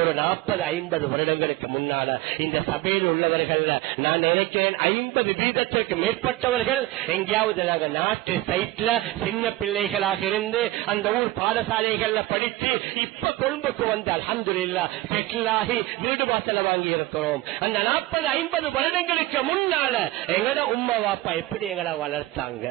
ஒரு 40-50 வருடங்களுக்கு முன்னால இந்த சபையில் உள்ளவர்கள் நான் நினைக்கிறேன் 50% மேற்பட்டவர்கள் எங்கேயாவது நாங்க நாட்டு சைட்ல சின்ன பிள்ளைகளாக இருந்து அந்த ஊர் பாடசாலைகள்ல படித்து இப்ப கொழும்புக்கு வந்து அல்ஹம்துலில்லாஹ் செட்டில் ஆகி வீடு வாசல வாங்கி இருக்கிறோம். அந்த 40-50 வருடங்களுக்கு முன்னால எங்களோட உம்மா வாப்பா எப்படி எங்களை வளர்த்தாங்க,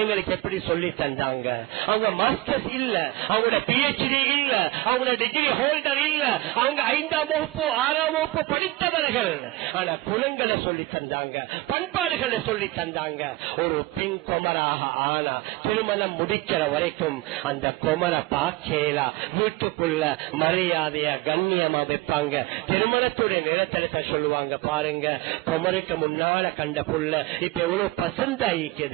எங்களுக்கு எப்படி சொல்லி தந்தாங்க. அவங்க மாஸ்டர்ஸ் இல்ல, அவங்களோட PhD இல்ல, அவங்களோட டிகிரி ஹோல்டர் இல்ல, அவங்க 5ஆம் வகுப்பு 6ஆம் வகுப்பு படித்தவர்கள். ஆனா குணங்களை சொல்லி தந்தாங்க, பண்பாடுகளை சொல்லி தந்தாங்க. ஒரு பெண் குமராக ஆனா திருமணம் முடிக்கிற வரைக்கும் அந்த குமர பாக்கேலா வீட்டுக்குள்ள மரியாதைய கண்ணியமா வைப்பாங்க. திருமணத்துடைய நிலத்தெடுக்க சொல்லுவாங்க, பாருங்க குமருக்கு முன்னால கண்ட புள்ள இப்ப எவ்வளவு பசந்தாயிக்குது.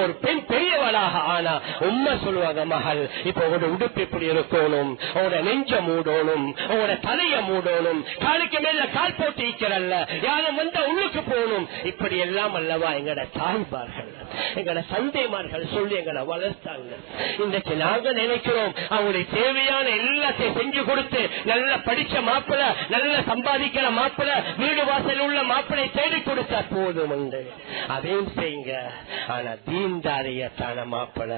ஒரு பெண் பெரியவளாக ஆனா உண்மை சொல்லுவாங்க, மகள் இப்ப உங்களோட உடுப்பு எப்படி இருக்கணும், உங்களோட நெஞ்ச மூடணும், உங்களோட தலைய மூடணும், காலுக்கு மேல கால் போட்டு ஈக்கிறல்ல, யாரும் வந்தா உள்ளுக்கு போகணும். இப்படி எல்லாம் அல்லவா எங்கட தாய்மார்கள் எங்கட சந்தைமார்கள் சொல்லி எங்களை வளர்த்தாங்க. இன்றைக்கு நாங்க நினைக்கிறோம் அவங்களுக்கு தேவையான எல்லாத்தையும் செஞ்சு கொடுத்து நல்ல படிச்ச மாப்பிள்ள, நல்ல சம்பாதிக்கிற மாப்பிள்ள, வீடு வாசல் உள்ள மாப்பிளை தேடி கொடுத்தா போதும் உண்டு. அதையும் செய்யுங்க. ஆனா தீன்தாரியத்தான மாப்பிள்ள,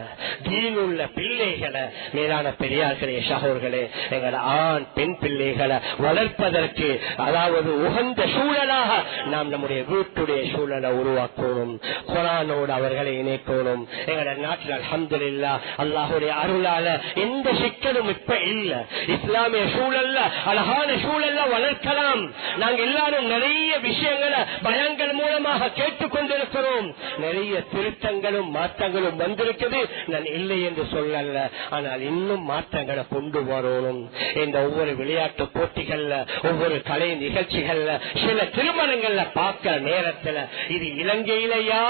தீன் உள்ள பிள்ளைகளை, மேலான பெரியார்களே சகோதரர்களே, எங்கள ஆண் பெண் பிள்ளைகளை வளர்ப்பதற்கு அதாவது உகந்த சூழலாக நாம் நம்முடைய வீட்டுடைய சூழலை உருவாக்கணும். குர்ஆனோடு அவர்களை இணைக்கணும். எங்களோட நாட்டில் அல்ஹம்துலில்லாஹ் அல்லாஹ்வுடைய அருளால எந்த சிக்கலும் இப்ப இல்ல. இஸ்லாமிய சூழல்ல அழகான சூழல்ல வளர்க்கலாம். நாங்க எல்லாரும் நிறைய விஷயங்களை பயான்கள் மூலமாக கேட்டுக்கொண்டிருக்கிறோம். நிறைய திருத்தங்களும் மாற்றங்களும் வந்திருக்குது, நான் இல்லை என்று சொல்லல. ஆனால் இன்னும் மாற்றங்களை கொண்டு வரணும். இந்த ஒவ்வொரு விளையாட்டு போட்டிகள்ல, ஒவ்வொரு கலை நிகழ்ச்சிகள்ல, சில திருமணங்கள்ல பார்க்கிற நேரத்தில் இது இலங்கையிலையா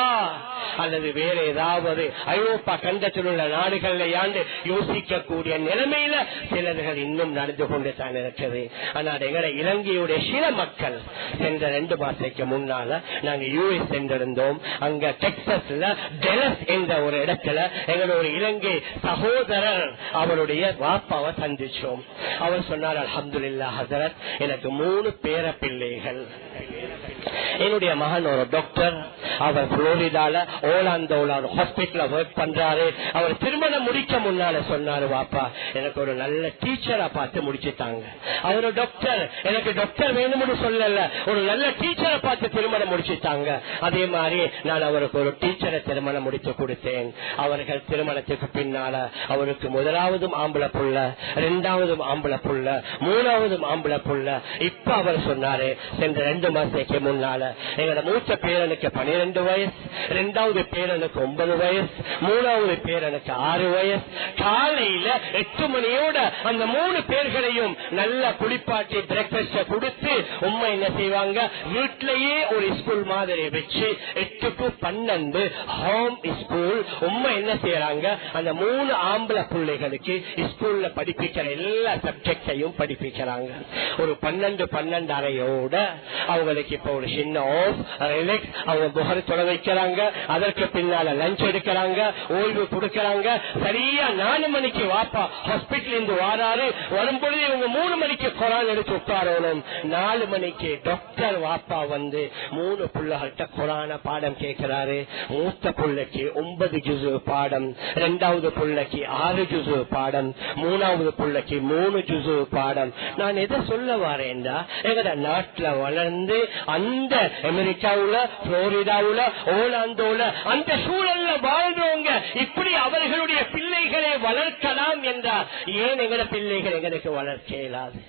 அல்லது வேற ஏதாவது ஐரோப்பா கண்டத்தில் உள்ள நாடுகள்லையாண்டு யோசிக்கக்கூடிய நிலைமையில சிலர்கள் இன்னும் நடந்து கொண்டு தான் இருக்குது. ஆனால் எங்களை இலங்கையுடைய சில மக்கள் சென்ற 2 மாசத்துக்கு முன்னால நாங்க யூஎஸ் சென்றிருந்தோம். அங்க டெக்சாஸ்ல டெலஸ் என்ற ஒரு இடத்துல எங்களுடைய ஒரு இலங்கை சகோதரர் அவருடைய வாப்பாவை சந்திச்சோம். அவர் சொன்னார், அல்ஹம்துலில்லாஹ் ஹஸரத், எனக்கு 3 பேர பிள்ளைகள். என்னுடைய மகன் ஒரு டாக்டர், அவர் புளோரிடால ஓலாந்தோல ஹாஸ்பிட்டல ஒர்க் பண்றாரு. அவர் திருமணம் முடிக்க முன்னால சொன்னாரு, வாப்பா எனக்கு ஒரு நல்ல டீச்சரா பார்த்து முடிச்சுட்டாங்க. அவர் டாக்டர், எனக்கு டாக்டர் வேணும்னு சொல்லல, ஒரு நல்ல டீச்சரை பார்த்து திருமணம் முடிச்சுட்டாங்க. அதே மாதிரி நான் அவருக்கு ஒரு டீச்சரை திருமணம் முடித்து கொடுத்தேன். அவர்கள் திருமணத்துக்கு பின்னால அவருக்கு முதலாவதும் ஆம்பளை புள்ள, 2வது ஆம்பளை புள்ள, 3வது ஆம்பளை புள்ள. இப்ப அவர் சொன்னாரு, சென்ற 2 மாசத்துக்கு முன்னால எங்களோட மூத்த பேரனுக்கு 12 வயசு, 2வது பேரனுக்கு 9 வயசு, 3வது பேரனுக்கு 6 வயசு. காலையில 8 மணியோட அந்த 3 பேர்களையும் நல்லா குளிப்பாட்டி பிரேக்பாஸ்ட் கொடுத்து உம்மா என்ன செய்வாங்க, வீட்டிலேயே ஒரு ஸ்கூல் மாதிரி வச்சு 8 to 12 ஹோம் ஸ்கூல். உம்மா என்ன செய்யறாங்க, அந்த 3 ஆம்பளை பிள்ளைகளுக்கு ஸ்கூல்ல படிப்பிக்கிற எல்லா சப்ஜெக்டையும் படிப்பிக்கிறாங்க. ஒரு 12-12:30 அவங்களுக்கு இப்ப ஒரு சின்ன ஆஃப் ரிலாக்ஸ், அவங்க புகர் தொட வைக்கிறாங்க. அதற்கு பின்னால லஞ்ச் எடுக்கிறாங்க, ஓய்வு கொடுக்கறாங்க. சரியா 4 மணிக்கு வாப்பா ஹாஸ்பிட்டல் இருந்து வாராரு. வரும்பொழுது இவங்க 3 மணிக்கு குரான் எடுத்து உட்காரணும். 4 மணிக்கு டாக்டர் வாப்பா வந்து 3 பிள்ளைகள்கிட்ட குரான பாடம் கேட்கிறாரு. மூத்த பிள்ளைக்கு 9 ஜுஸு பாடம், 2வது பிள்ளைக்கு 6 ஜுஸு பாடம், 3வது பிள்ளைக்கு 3 ஜுஸு பாடம். நான் எதை சொல்ல வரேன்டா, எங்கட நாட்டுல வளர்ந்து அந்த அமெரிக்காவுல, புளோரிடாவுல, ஓலாந்தோல அந்த சூழல்ல வாழ்றவங்க இப்படி அவர்களுடைய பிள்ளைகளை வளர்க்கலாம் என்றால் ஏன் எங்கட பிள்ளைகள் எங்களுக்கு வளர்க்க இயலாது?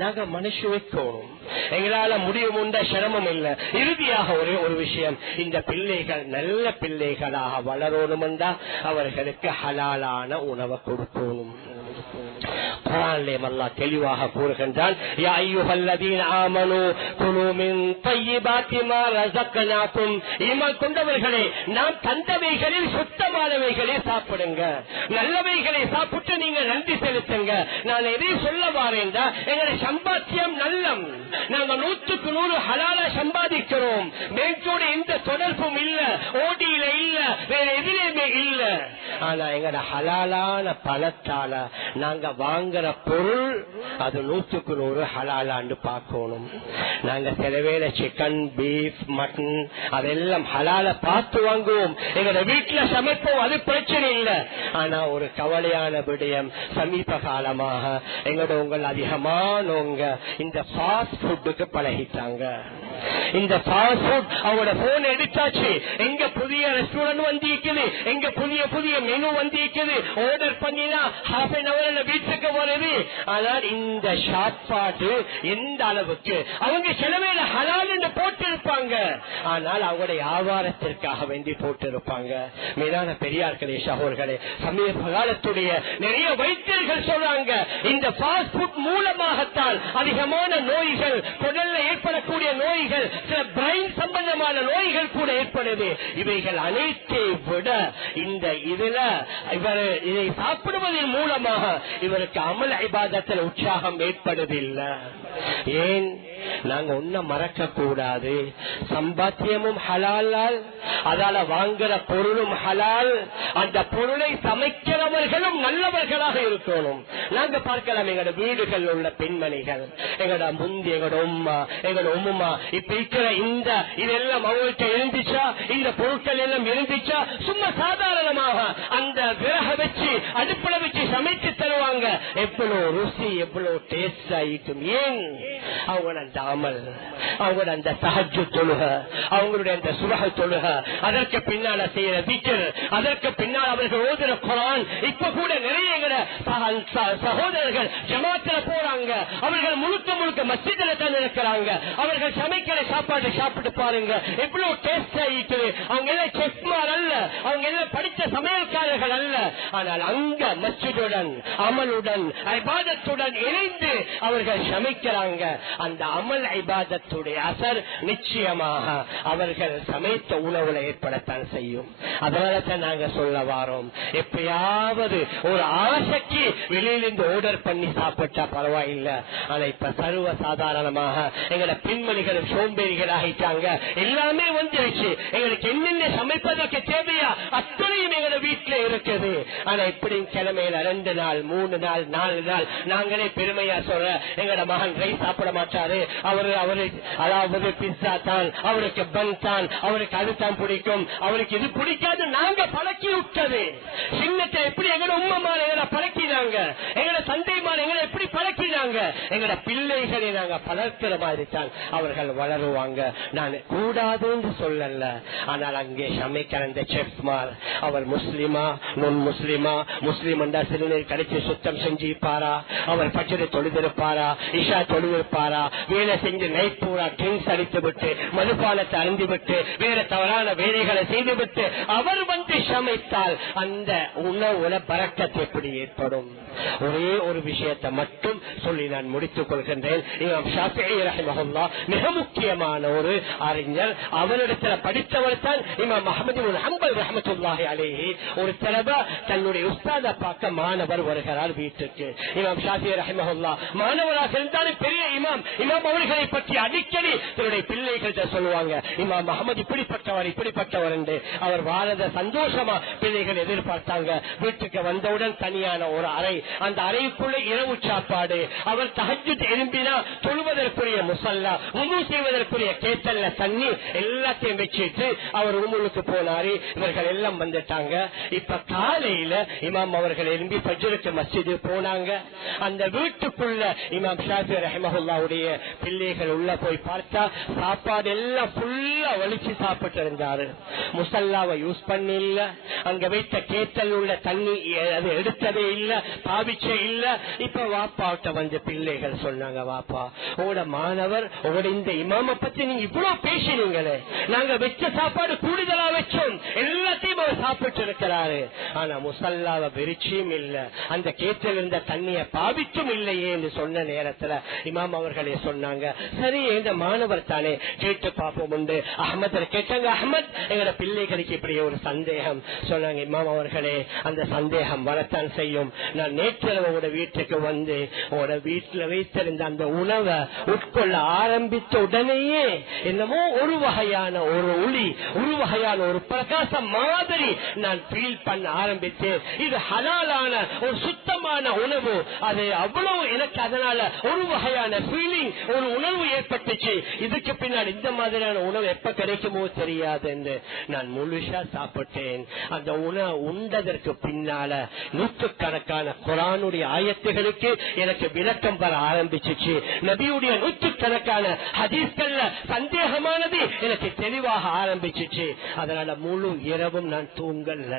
நாங்க மனுஷ வைக்கணும், எங்களால முடியும் உண்ட சிரமம் இல்லை. இறுதியாக ஒரே ஒரு விஷயம், இந்த பிள்ளைகள் நல்ல பிள்ளைகளாக வளரணும் என்றா அவர்களுக்கு ஹலாலான உணவை கொடுக்கணும். குர்ஆனிலே அல்லாஹ் தெளிவாக கூறுகின்றான், யா அய்யுஹல்லதீன ஆமனூ குலூ மின் தய்யிபாத்தி மா ரஸக்னாகும், ஈமான் கொண்டவர்களே நாம் தந்தவைகளில் சுத்தமானவைகளை சாப்பிடுங்க, நல்லவைகளை சாப்பிட்டு நீங்க நன்றி செலுத்துங்க. நான் எதை சொல்ல வாரேன்டா, எங்களுடைய சம்பாத்தியம் நல்லம், நாங்க 100க்கு 100 ஹலாலா சம்பாதிக்கிறோம். பேங்கோட எந்த தொடர்பும் இல்ல, ஓடியில இல்ல, வேற எதிலுமே இல்ல. ஆனா எங்கட ஹலாலான பணத்தால நாங்க வாங்குற பொருள் அது 100க்கு 100 ஹலாலான்னு பார்க்கணும். நாங்க சிலவேளை சிக்கன், பீஃப், மட்டன் அதெல்லாம் ஹலால பார்த்து வாங்குவோம், எங்கட வீட்டுல சமைப்போம், அது பிரச்சனை இல்லை. ஆனா ஒரு கவலையான விடயம், சமீப காலமாக எங்களோட உங்கள் அதிகமானவங்க இந்த ஃபாஸ்ட் ஃபுட்டுக்கு பழகிட்டாங்க. இந்த ஃபாஸ்ட் ஃபுட் அவங்களோட போன் எடுத்தாச்சு, எங்க புதிய ரெஸ்டாரண்ட் வந்திருக்குது, எங்க புதிய புதிய மெனு வந்திருக்குது, ஆர்டர் பண்ணினா ஹாஃப் அன் அவர்ல வீட்டுக்கு வருது. ஆனால் இந்த சாப்பாடு எந்த அளவுக்கு அவங்க செலவேல ஹலால் என்று போட்டு இருப்பாங்க, ஆனால் அவங்களுடைய வியாபாரத்திற்காக வேண்டி போட்டு இருப்பாங்க. மேலான பெரியார்களே, சகோதரர்களே, சமீப காலத்துடைய நிறைய வைத்தியர்கள் சொல்றாங்க, இந்த ஃபாஸ்ட் ஃபுட் மூலமாகத்தான் அதிகமான நோய்கள், குடல்ல ஏற்படக்கூடிய நோய்கள், சில பிரைன் சம்பந்தமான நோய்கள் கூட ஏற்படுது. இவைகள் அனைத்தை விட இந்த இதுல இதை சாப்பிடுவதன் மூலமாக இவருக்கு அமல் இபாதத்தில் உற்சாகம் ஏற்படுவதில்லை. ஏன்? நாங்க ஒன்ன மறக்க கூடாது, சம்பாத்தியமும் ஹலால், அதால வாங்குற பொருளும் ஹலால், அந்த பொருளை சமைக்கிறவர்களும் நல்லவர்களாக இருக்கணும். நாங்க பார்க்கலாம், எங்களோட வீடுகள் உள்ள பெண்மணிகள், எங்களோட முந்தி, எங்களோட உம்மா, எங்களோட உம்மா, இப்ப இருக்கிற இந்த இதெல்லாம் அவங்கள்ட்ட இருந்துச்சா, இந்த பொருட்கள் எல்லாம் இருந்துச்சா, சும்மா சாதாரணமாக அந்த விறக வச்சு அடுப்புல வச்சு சமைத்து தருவாங்க. எவ்வளவு ருசி, எவ்வளவு டேஸ்ட் ஆயிட்டும். ஏன்? அவங்களோட அந்த அமல், அவங்களோட அந்த தஹஜ்ஜு தொழுக, அவங்களுடைய அந்த சுபஹ் தொழுக, அதற்கு பின்னால செய்யற திக்ர், அதற்கு பின்னால் அவர்கள் ஓதுற குர்ஆன். இப்ப கூட நிறைய சகோதரர்கள் ஜமாத்துல போறாங்க. அவர்கள் முழுக்க முழுக்க மஸ்ஜிதுல தான் இருக்கிறாங்க. அவர்கள் சமைக்கிற சாப்பாடு சாப்பிட்டு பாருங்க, எவ்வளவு டேஸ்ட் ஆயிட்டு. அவங்க எல்லாம் செஃப்மார் அல்ல, அவங்க எல்லாம் படித்த சமையல்காரர்கள் அல்ல. ஆனால் அங்க மஸ்ஜிதுடன், அமலுடன், இபாதத்துடன் இணைந்து அவர்கள் சமைக்கிறாங்க. அந்த அமல் இபாதத்துடைய அசர் நிச்சயமாக அவர்கள் சமைத்த உணவுல ஏற்படத்தான் செய்யும். அதனால தான் நாங்க சொல்ல வாரோம், எப்பயாவது ஒரு ஆசைக்கு வெளியிலிருந்து ஆர்டர் பண்ணி சாப்பிட்டா பரவாயில்லை. ஆனா இப்ப சர்வ சாதாரணமாக எங்களோட பெண்மணிகள் சோம்பேறிகள் ஆகிட்டாங்க. எல்லாமே வந்துருச்சு. எங்களுக்கு என்னென்ன சமைப்பதற்கு தேவையா அத்தனையும் எங்களோட வீட்டுல இருக்குது. ஆனா இப்படி கிழமையில 2 நாள் 3 நாள் 4 நாள் நாங்களே பெருமையா சொல்ற, எங்களோட மகன் ரைஸ் சாப்பிட மாட்டாரு, அவரு அதாவது பிஸ்ஸா தான், அவருக்கு பன் தான், அவருக்கு அதுதான் பிடிக்கும், அவருக்கு இது பிடிக்காது. நாங்க பழக்கி விட்டது. சின்னத்தை எப்படி எங்களோட உம்மமார் எங்களை பழக்கினாங்க, எங்களோட சந்தைமார் எங்களை எப்படி பழக்கினாங்க, எங்களோட பிள்ளைகளை நாங்க பழக்கிற மாதிரி தான் அவர்கள் வளருவாங்க. நான் கூடாதுன்னு சொல்லல. ஆனால் அங்கே சமைக்கிற அந்த செஃப்மார், அவர் முஸ்லிமா நுண் முஸ்லிமா, முஸ்லிம் என்றா சிறுநீர் கடிச்சு சுத்தம் செஞ்சிருப்பாரா, அவர் பச்சரை தொழுதிருப்பாரா, இஷா தொழுதிருப்பாரா, வேலை செஞ்சு நைட் பூரா ட்ரிங்க்ஸ் அடித்து விட்டு மதுபானத்தை அருந்தி விட்டு வேற தவறான வேலைகளை செய்து விட்டு அவர் வந்து சமைத்தால் அந்த உணவுல பரக்கத் எப்படி ஏற்படும்? ஒரே ஒரு விஷயத்தை மட்டும் சொல்லி நான் முடித்துக் கொள்கின்றேன். இமாம் ஷாஃபிஈ ரஹிமஹுல்லாஹ் மிக முக்கியமான ஒரு அறிஞர். அவரிடத்துல படித்தவர் தான் இமாம் அஹ்மது இப்னு ஹம்பல் ரஹ்மத்துல்லாஹி அலைஹி. ஒரு தடவை தன்னுடைய உஸ்தாத பார்க்க மாணவர் வருகிறார் வீட்டுக்கு. இமாம் ஷாஃபிஈ ரஹிமஹுல்லாஹ் மாணவராக இருந்தாலும் பெரிய இமாம் அவர்களை பற்றி அடிக்கடி தன்னுடைய பிள்ளைகள்கிட்ட சொல்லுவாங்க, இமாம் அஹ்மது இப்படிப்பட்டவர் என்று. அவர் வாரத சந்தோஷமா பிள்ளைகள் எதிர்பார்த்தாங்க. வீட்டுக்கு வந்தவுடன் தனியான ஒரு அறை, அந்த அறைக்குள்ள இரவு சாப்பாடு, அவர் தஹஜ்ஜுத் எழும்பினா தொழுவதற்குரிய முசல்லா, உது செய்வதற்குரிய கேத்தல்ல தண்ணி எல்லாத்தையும் வச்சுட்டு அவர் உமுலுக்கு போனாரு. இவர்கள் எல்லாம் வந்துட்டாங்க. இப்ப காலையில இமாம் அவர்கள் எழும்பி ஃபஜ்ருக்கு மஸ்ஜிது போனாங்க. அந்த வீட்டுக்குள்ள இமாம் ஷாஃபிஈ ரஹிமஹுல்லாஹ்வுடைய பிள்ளைகள் உள்ள போய் பார்த்தா சாப்பாடு எல்லாம் ஃபுல்லா வலிச்சு சாப்பிட்டு இருந்தாரு. முசல்லாவை யூஸ் பண்ணி இல்ல, அங்க வைத்த கேத்தல் உள்ள தண்ணி அது எடுத்ததே இல்ல, பாவிச்சே இல்ல. இப்ப வாப்பாட்ட வந்து பிள்ளைகள் சொன்னாங்க, வாப்பா உங்களோட மாணவர் உங்களோட இந்த இமாம பத்தி நீங்க இவ்வளவு பேசினீங்களே, நாங்க வச்ச சாப்பாடு கூடுதலா வச்சோம், எல்லாத்தையும் அவர் சாப்பிட்டு இருக்கிறாரு. ஆனா முசல்லாவை விரிச்சியும் இல்ல, அந்த கேத்தல் இருந்த தண்ணிய பாவிச்சும் இல்லையே என்று சொன்ன நேரத்துல இமாம் அவர்களே சொன்னாங்க, சரி இந்த மாணவர் தானே கேட்டு பார்ப்போம் உண்டு. அஹ்மத் கேட்டாங்க, அஹ்மத் எங்களோட பிள்ளைகளுக்கு இப்படி ஒரு சந்தேகம். சொன்னாங்க, இமாம் அவர்களே அந்த சந்தேகம் வரத்தான் செய்யும். நான் நேற்றிரவு உங்களோட வீட்டுக்கு வந்து உங்களோட வீட்டுல வைத்திருந்த அந்த உணவை உட்கொள்ள ஆரம்பித்த உடனேயே என்னமோ ஒரு வகையான ஒரு ஒளி, ஒரு வகையான ஒரு பிரகாசம் மாதிரி நான் ஃபீல் பண்ண ஆரம்பித்தேன். இது ஹலாலான ஒரு சுத்தமான உணவு. அது அவ்வளவு எனக்கு அதனால ஒரு வகையான ஃபீலிங், ஒரு உணர்வு ஏற்பட்டுச்சு. இதுக்கு பின்னால் இந்த மாதிரியான உணவு எப்ப கிடைக்குமோ தெரியாது என்று நான் முழுசா சாப்பிட்டேன். அந்த உணவு உண்டதற்கு பின்னால நூற்றுக்கணக்கான குர்ஆனுடைய ஆயத்துகளுக்கு எனக்கு விளக்கம் வர ஆரம்பிச்சிச்சு. நபியுடைய நூற்றுக்கணக்கான ஹதீஸ்கள்ல சந்தேகமானது எனக்கு தெளிவாக ஆரம்பிச்சிச்சு. அதனால முழு இரவும் நான் தூங்கல.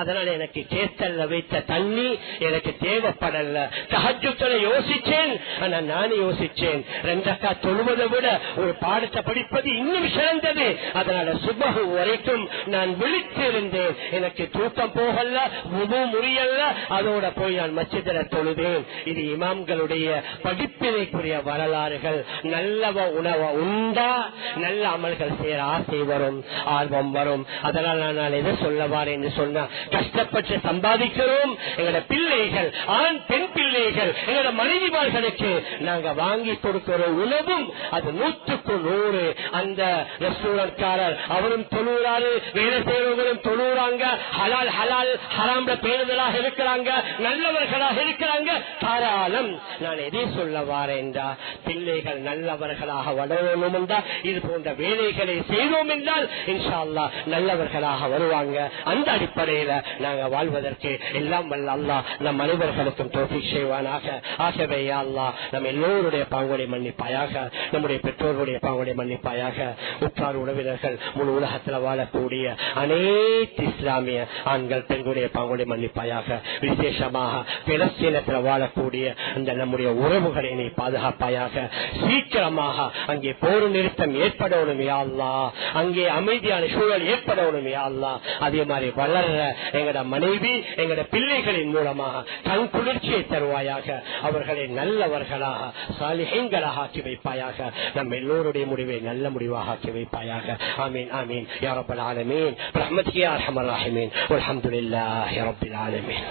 அதனால எனக்கு கேத்தல்ல வைத்த தண்ணி எனக்கு தேவைப்படல. தஹஜ்ஜுத்ல யோசிச்சேன், ஆனா நான் யோசிச்சேன் 2 ரக்காத் தொழுவதை விட ஒரு பாடத்தை படிப்பது இன்னும் சிறந்தது. அதனால சுபஹ் வரைக்கும் நான் விழித்திருந்தேன். எனக்கு தூக்கம் போகல, உது முறியல்ல. அதோட போய் நான் மஸ்ஜிதுல தொழுதேன். இது இமாம்களுடைய படிப்பினைக்குரிய வரலாறுகள். நல்லவ உணவை உண்டா நல்ல அமல்கள் செய்ய ஆசை வரும், ஆர்வம் வரும். அதனால நான் எதை சொல்ல வாரேன் என்று சொன்னா, கஷ்டப்பட்டு சம்பாதிக்கிறோம். எங்களோட பிள்ளைகள், ஆண் பெண் பிள்ளைகள், எங்களோட மனைவிமார்களுக்கு நாங்க வாங்கி கொடுக்கிற உணவும் அது 100க்கு 100. அந்த ரெஸ்டாரண்ட்காரர் அவரும் தொழுறாரு, வேலை செய்யறவங்களும் தொழுறாங்க, ஹலால் ஹலால் ஹராம்ல பேணுதலாக இருக்கிறாங்க. நல்லவர்களாக இருக்கிறாங்க, தாராளம். நான் எதை சொல்ல வாரேன்டா, பிள்ளைகள் நல்லவர்களாக வளரணும் என்றால் இது போன்ற வேலைகளை செய்தோம் என்றால் இன்ஷா அல்லாஹ் நல்லவர்களாக வருவாங்க. அந்த அடிப்படையில நாங்க வாழ்வதற்கு எல்லாம் வல்ல அல்லாஹ் நம் அனைவர்களுக்கும் தௌஃபீக் செய்வானாக. ஆகவே யா அல்லாஹ் நம் எல்லோருடைய பாவங்களை மன்னிப்பாயாக, நம்முடைய பெற்றோருடைய பாவங்களை மன்னிப்பாயாக, உற்றார் உறவினர்கள் முழு உலகத்தில் வாழக்கூடிய அனைத்து இஸ்லாமிய ஆண்கள் பெண்களுடைய பாவங்களை மன்னிப்பாயாக. விசேஷமாக பிலஸ்தீனத்தில் வாழக்கூடிய அந்த நம்முடைய உறவுகளை நீ பாதுகாப்பாயாக. சீக்கிரமாக அங்கே போர் நிறுத்தம் ஏற்படணும் யா அல்லாஹ், அங்கே அமைதியான சூழல் ஏற்படணும் யா அல்லாஹ். அதே மாதிரி வளர்ற எங்கட மனைவி எங்கட பிள்ளைகளின் மூலமாக தன் குளிர்ச்சியை தருவாயாக, அவர்களை நல்லவர்களாக சாலிஹீன்களாக ஆக்கி வைப்பாயாக. நம் எல்லோருடைய முடிவை நல்ல முடிவாக ஆக்கி வைப்பாயாக. ஆமீன் ஆமீன் யா ரப்பல் ஆலமீன். برحمتك يا ارحم الراحمين والحمد لله رب العالمين.